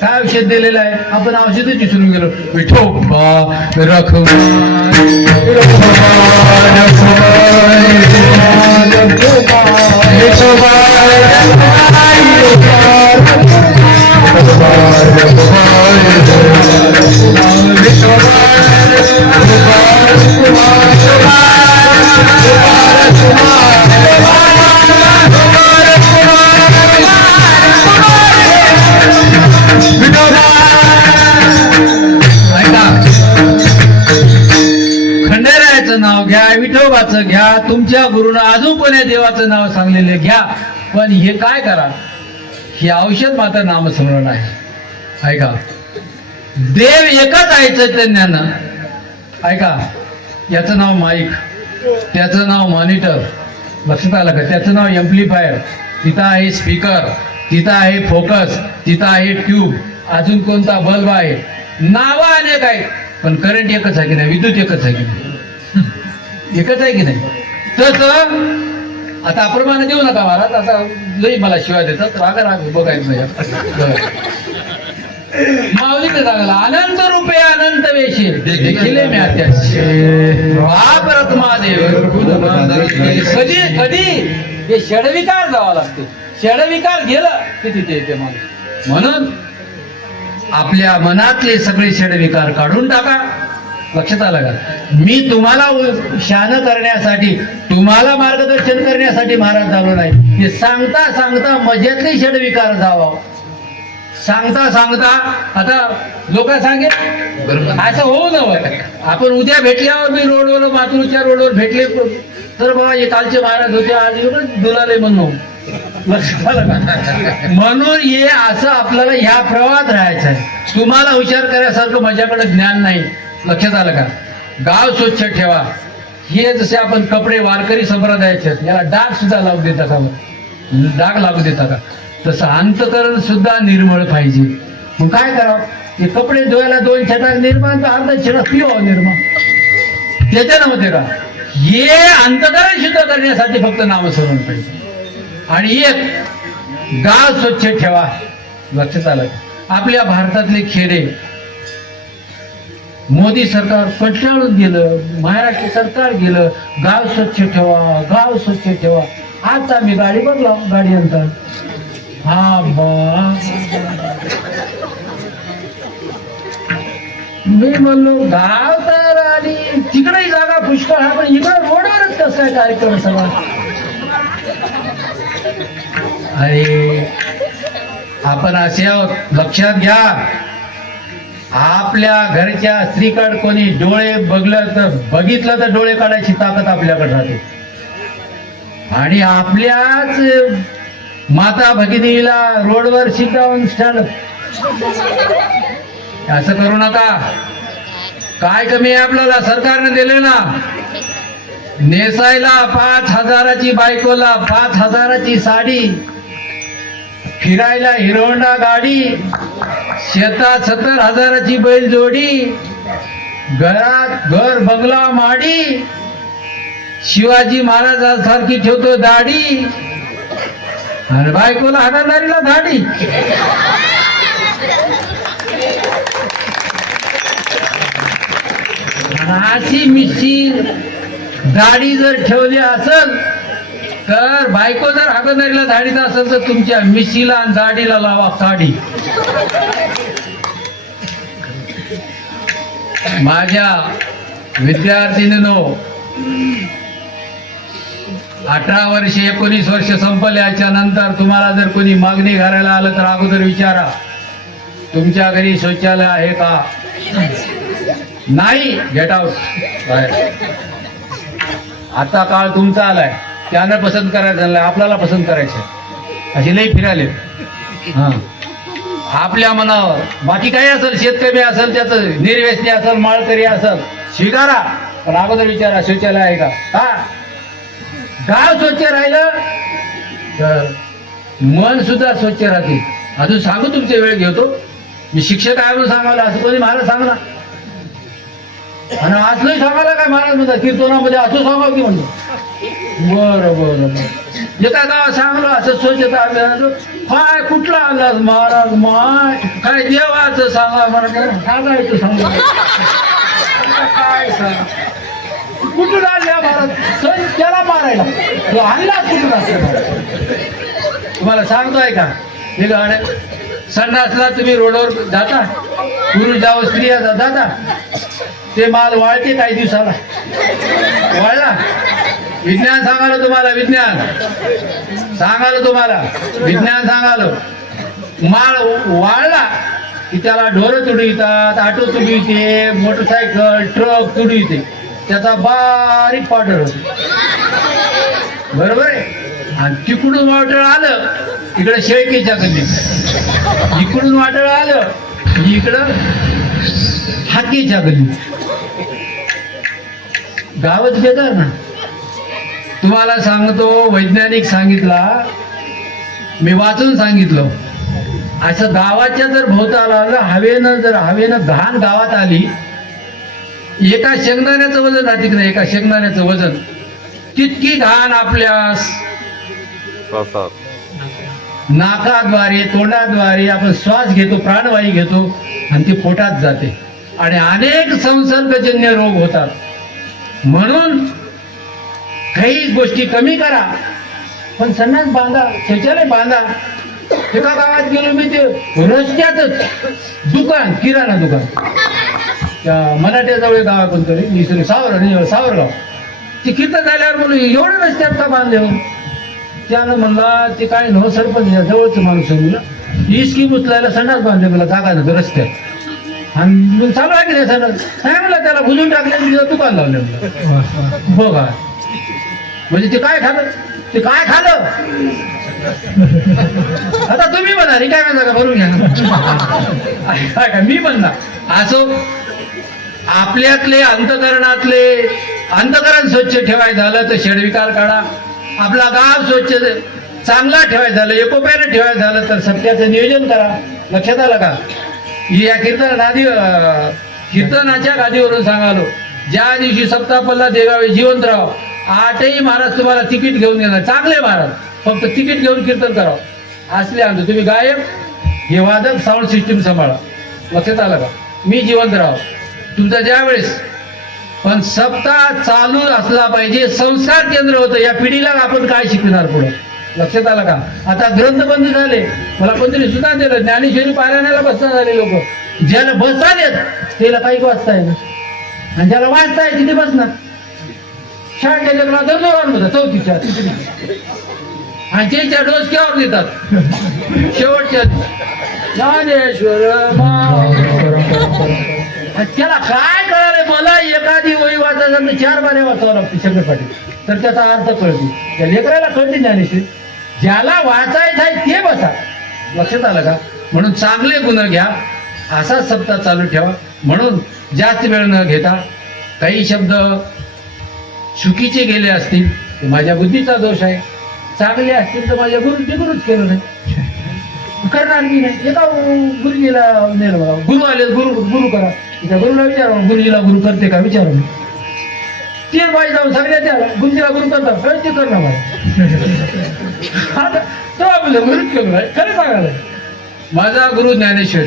काय औषध दिलेलं आहे? आपण औषधच विसरून गेलो. विठोबा खंडेरायाचं नाव घ्या, विठोबाचं घ्या, तुमच्या गुरुनं अजून कोण्या देवाचं नाव सांगलेलं घ्या, पण हे काय करा, हे औषध मात्र नामस्मरण आहे. ऐका, देव एकच आहे चैतन्यानं. ऐका, याचं नाव माईक, त्याचं नाव मॉनिटर, लक्षात आलं का? त्याचं नाव एम्प्लिफायर, तिथं आहे स्पीकर, तिथं आहे फोकस, तिथं आहे ट्यूब, अजून कोणता बल्ब आहे. नावं अनेक आहेत, पण करंट एकच आहे की नाही? विद्युत एकच आहे की नाही? एकच आहे की नाही? तसं आता अप्रमाण देऊ नका महाराज. आता लई मला शिवाय देतात, राग राग बघायचं नाही. माऊलीने सांगला, अनंत रूपे अनंत वेशे देखिले मी अत्याशे महाभारत महादेव. कधी कधी हे षडविकार जावं लागते. षडविकार गेलं की तिथे येते माणूस. म्हणून आपल्या मनातले सगळे षडविकार काढून टाका. लक्षात आलं का? मी तुम्हाला शान करण्यासाठी, तुम्हाला मार्गदर्शन करण्यासाठी महाराज झालो नाही. हे सांगता सांगता मजेतले षडविकार जावा. सांगता सांगता आता लोक सांगे असं होऊ नवं. आपण उद्या भेटल्यावर मी रोडवर, मातूरच्या रोडवर भेटले तर बाबा हे कालचे महाराज होते, आज एवढं दुलाले म्हणून. लक्षात आलं का? म्हणून हे असं आपल्याला ह्या प्रवाहात राहायचं आहे. तुम्हाला हुशार करण्यासारखं माझ्याकडे ज्ञान नाही. लक्षात आलं का? गाव स्वच्छ ठेवा. हे जसे आपण कपडे वारकरी संप्रदायाचे याला डाग सुद्धा लागू देता का? डाग लागू देता का? तसं अंतकरण सुद्धा निर्मळ पाहिजे. मग काय करावं? हे कपडे धुवायला 2 छटाक निर्माण, तर अर्धा छटाक पिवा निर्माण. त्याच्यानं होते का? हे अंतकरण शुद्ध करण्यासाठी फक्त नामस्मरण पाहिजे. आणि एक, गाव स्वच्छ ठेवा. लक्षात आलं? आपल्या भारतातले खेडे मोदी सरकार कंटाळून गेलं, महाराष्ट्र सरकार गेलं, गाव स्वच्छ ठेवा, गाव स्वच्छ ठेवा. आता मी गाडी बघला, गाडी अंतर हा बा, मी म्हणलो गाव तर आणि तिकडेही जागा पुष्कळ आहे, पण इकडं रोडवरच कसं आहे कार्यक्रम सगळा. अरे आपण असे आहोत. लक्षात घ्या, आपल्या घरच्या स्त्रीकडे कोणी डोळे बघितलं तर डोळे काढायची ताकद आपल्याकडे राहते. आणि आपल्याच माता भगिनीला रोडवर शिकावून स्टँड. असं करू नका. काय कमी आहे आपल्याला? सरकारने दिले ना नेसायला 5,000ची बायकोला 5,000ची साडी, फिरायला हिरो होंडा गाडी, शेतात 70,000ची बैल जोडी, घरात घर बंगला माडी, शिवाजी महाराजांसारखी ठेवतो दाढी, आणि बायकोला हाणारणारीला दाढी. अशी मिशी दाढी जर ठेवली असेल तर, बायको जर हागणारीला दाढीचा असेल तर तुमच्या मिशीला आणि दाढीला लावा काढी. माझ्या विद्यार्थिनींनो, 18 वर्ष 19 वर्ष संपल्याच्या नंतर तुम्हाला जर कोणी मागणी घालायला आलं तर अगोदर विचारा, तुमच्या घरी शौचालय आहे का? नाही, गेट आउट बाहेर. आता काळ तुमचा आलाय, त्यानं पसंत करायचं नाही, आपल्याला पसंत करायचं. असे लई फिराले. हा, आपल्या मनावर बाकी काही असेल, शेतकरी असेल, त्याचं निर्व्यसनी असेल, माळकरी असेल, स्वीकारा, पण अगोदर विचारा शौचालय आहे का? हा, गाव स्वच्छ राहिलं तर मन सुद्धा स्वच्छ राहते. अजून सांगू, तुमचे वेळ घेतो. मी शिक्षक आहे म्हणून सांगायला, असं कोणी महाराज सांगला आणि असलंही सांगायला काय महाराज म्हणतात कीर्तनामध्ये, असं सांगावं की म्हणतो. बरं बरं बरं, एका गावात सांगलो असं स्वच्छता अभियानाचं, काय कुठला आलास महाराज? माय काय देवाचं सांगा मला, सांगायचं सांगा काय सांग, कुठून आणल्या महाराज? सण त्याला मारायला तो आणला कुठून असं तुम्हाला सांगतोय का? हे गाड्या संडासला तुम्ही रोडवर जाता, पुरुष जावं स्त्रिया जाता, ते माल वाळते काही दिवसाला, वाळला. विज्ञान सांगालो तुम्हाला, विज्ञान सांगालो तुम्हाला, विज्ञान सांगालो. माल वाळला की त्याला ढोरं तुडवितात, ऑटो तुडविते, मोटरसायकल ट्रक तुडविते, त्याचा बारीक पावडर होतो. बरोबर आहे. आणि तिकडून वाटळ आलं इकडं शेळकेच्या गल्लीत, इकडून वाटळ आलं इकडं हाकेच्या गल्लीत. गावच बेकार ना. तुम्हाला सांगतो, वैज्ञानिक सांगितला, मी वाचून सांगितलं, असं गावाच्या जर भोवताला हवेनं घाण गावात आली, एका शेंगदाण्याचं वजन राहते की नाही, एका शेंगदाण्याचं वजन तितकी घाण आपल्यास नाकाद्वारे तोंडाद्वारे आपण श्वास घेतो, प्राणवायू घेतो आणि ती पोटात जाते आणि अनेक संसर्गजन्य रोग होतात. म्हणून काही गोष्टी कमी करा, पण संडास बांधा, शौचालय बांधा. एका गावात गेलो मी, ते रस्त्यातच दुकान, किराणा दुकान, त्या मराठ्याजवळ गाव आहे कोणतरी, निसर्ग सावरगाव. ते कीर्तन झाल्यावर बोलू, एवढं रस्त्यात का बांधले हो? त्यानं म्हणला, ते काय नव सरपंच जवळच माणूस आहे, मुलं ही स्कीम उचलायला संडास बांधले मला, जागा नव्हतं रस्त्यात. आणि मग चालू आहे की नाही संडास? नाही म्हणलं, त्याला बुजून टाकले, तिथं दुकान लावले म्हणलं. बघा, म्हणजे ते काय खालं, ते काय खालं. आता तुम्ही म्हणा, हे काय म्हणता का, भरून घ्या काय काय मी म्हणणार. असो, आपल्यातले अंतकरण स्वच्छ ठेवायचं झालं तर षडविकार काढा. आपला गाव स्वच्छ चांगला ठेवायचं झालं, एकोप्याने ठेवायचं झालं तर सत्याचं नियोजन करा. लक्षात आलं का? या कीर्तनाच्या गादीवरून सांगालो, ज्या दिवशी सप्तापल्ला देगावे जिवंत राहा, 8ही महाराज तुम्हाला तिकीट घेऊन देणार, चांगले महाराज, फक्त तिकीट घेऊन कीर्तन करावं. असले आणतो तुम्ही गायब, हे वादक साऊंड सिस्टीम सांभाळा. लक्षात आलं का? मी जिवंत राहा तुमचा ज्यावेळेस, पण सप्ताह चालू असला पाहिजे. संस्कार केंद्र होतं. या पिढीला आपण काय शिकवणार पुढे? लक्षात आलं का? आता ग्रंथ बंद झाले, मला कोणतरी सुद्धा दिलं, ज्ञानेश्वरी पारायणाला बसता झाले लोक. ज्याला बसता येत त्याला काही वाचता येत, आणि ज्याला वाचता येत तिथे बसणार. शाळेच्या लेकराला दरदोरान होता, चौथीच्या आणि त्यांच्या डोसक्यावर देतात शेवटच्या ज्ञानेश्वर. त्याला काय कळालं? मला एखादी वही वाचायचं 4 बाऱ्या वाचावं लागते शंकरपाठी, तर त्याचा अर्थ कळते. त्या लेकराला कळते ज्ञानेश्वरी. ज्याला वाचायचं आहे ते बसा. लक्षात आलं का? म्हणून चांगले गुण घ्या, असाच सप्ताह चालू ठेवा. म्हणून जास्त वेळ न घेता, काही शब्द चुकीचे गेले असतील ते माझ्या बुद्धीचा दोष आहे, चांगले असतील तर माझ्या गुरुच केलं नाही, करणार की नाही. एका गुरुजीला नेलं मला, गुरु आले, गुरु करा. त्या गुरुला विचारा, गुरुजीला गुरु करते का विचारा. मी ते बाई जाऊन सगळ्या त्या गुरुजीला गुरु करतात, ते करणार माझ्या तेव्हा बोललं गुरुच केलं नाही. खरं सांगायला, माझा गुरु ज्ञानेश्वर,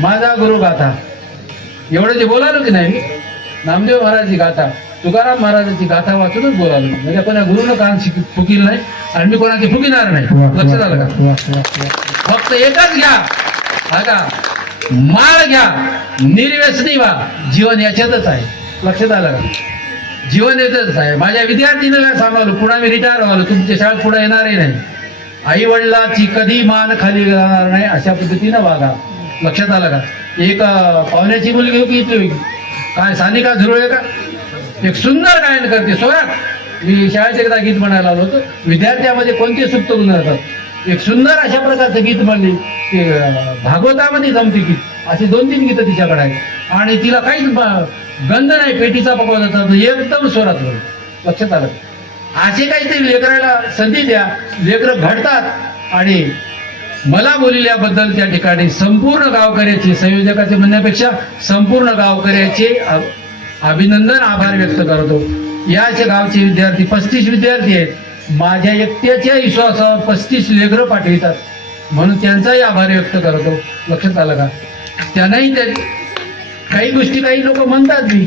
माझा गुरु गाथा, एवढं जे बोलालो की नाही, नामदेव महाराजांची गाथा, तुकाराम महाराजांची गाथा वाचूनच बोलालो. म्हणजे कोणा गुरुनं कान फुकील नाही आणि मी कोणाची फुकिणार नाही. लक्षात आलं का? फक्त एकच घ्या. हा का? माळ घ्या, निर्व्यसनी व्हा. जीवन याच्यातच आहे. लक्षात आलं का? जीवन याच्यातच आहे. माझ्या विद्यार्थीनं काय सांगावलं, पुन्हा मी रिटायर व्हालो, तुमच्या शाळेत पुढे येणारही नाही. आई वडिलांची कधी मान खाली जाणार नाही अशा पद्धतीनं वागा. लक्षात आलं का? एक पाहुण्याची मुलगी होती इथली, काय सानिका झुरळे का, एक सुंदर गायन करते स्वरात. मी शाळेत एकदा गीत म्हणायला आलो होतो. विद्यार्थ्यामध्ये कोणते सुप्त गुण असतात, एक सुंदर अशा प्रकारचं गीत म्हणली ते भागवतामध्ये जमते गीत. अशी 2-3 गीतं तिच्याकडे आहेत आणि तिला काहीच गंध नाही, पेटीचा पकवाचा एकदम स्वरात बोल. लक्षात आलं? असे काहीतरी लेकराला संधी द्या, लेकरं घडतात. आणि मला बोलल्याबद्दल त्या ठिकाणी संपूर्ण गावकऱ्याचे, संयोजकाचे म्हणण्यापेक्षा संपूर्ण गावकऱ्याचे अभिनंदन, आभार व्यक्त करतो. याचे गावचे विद्यार्थी 35 विद्यार्थी आहेत. माझ्या एकट्याच्या विश्वासावर 35 लेकरं पाठवितात, म्हणून त्यांचाही आभार व्यक्त करतो. लक्षात आलं का? त्यांनाही त्या काही गोष्टी काही लोक म्हणतात मी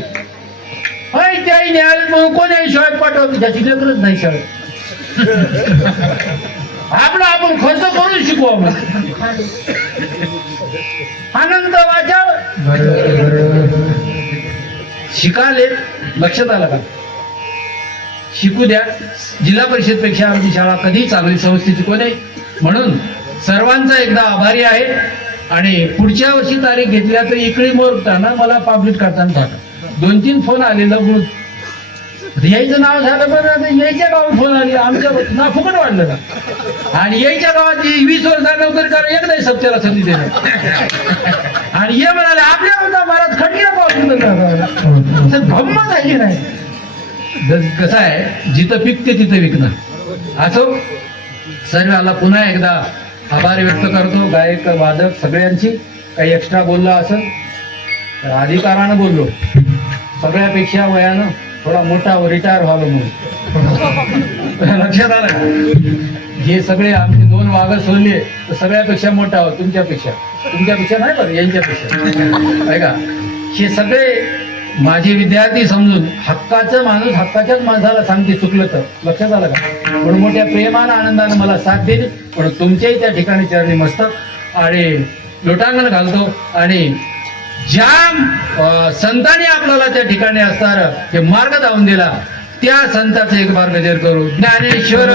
होय त्याही न्यायालयात म्हणून कोणी शाळेत पाठवतो, ज्याची लेकरच नाही शाळेत. आपला आपण खर्च करून शिकू. आनंद वाचा शिकाले. लक्षात आलं का? शिकू द्या. जिल्हा परिषद पेक्षा आमची शाळा कधी चांगली संस्थेची कोण आहे. म्हणून सर्वांचा एकदा आभारी आहे. आणि पुढच्या वर्षी तारीख घेतल्या तर इकडे मोरताना मला पापलेट करताना टाका. 2-3 फोन आलेलं म्हणून यायचं नाव झालं बरं, यायच्या गावात फोन आले, आमच्या ना फुकट वाढलं का. आणि यायच्या गावात 20 वर्षा नोकरी करा, एकदा सप्त्याला संधी देणार. आणि हे म्हणाले आपल्या महाराज खटक्या पाऊस गंमत आहे की नाही. कसं आहे, जिथं पिकते तिथं विकणं. असो, सर्वाला पुन्हा एकदा आभार व्यक्त करतो. गायक वादक सगळ्यांची. काही एक्स्ट्रा बोललो असं तर अधिकारानं बोललो, सगळ्यापेक्षा वयानं थोडा मोठा रिटायर व्हालो म्हणून. लक्षात आलं का? हे सगळे आमचे 2 वाघ सोडले तर सगळ्यापेक्षा मोठा हो, तुमच्यापेक्षा नाही बरं, यांच्यापेक्षा आहे का. हे सगळे माझे विद्यार्थी समजून हक्काचं माणूस हक्काच्याच माणसाला सांगते चुकलं तर. लक्षात आलं का? म्हणून मोठ्या प्रेमानं आनंदानं मला साथ दिली. म्हणून तुमच्याही त्या ठिकाणी चरणी मस्तक आणि लोटांगण घालतो. आणि ज्या संतांनी आपल्याला त्या ठिकाणी असणार हे मार्ग दावून दिला, त्या संताचा एक बार गजर करू. ज्ञानेश्वर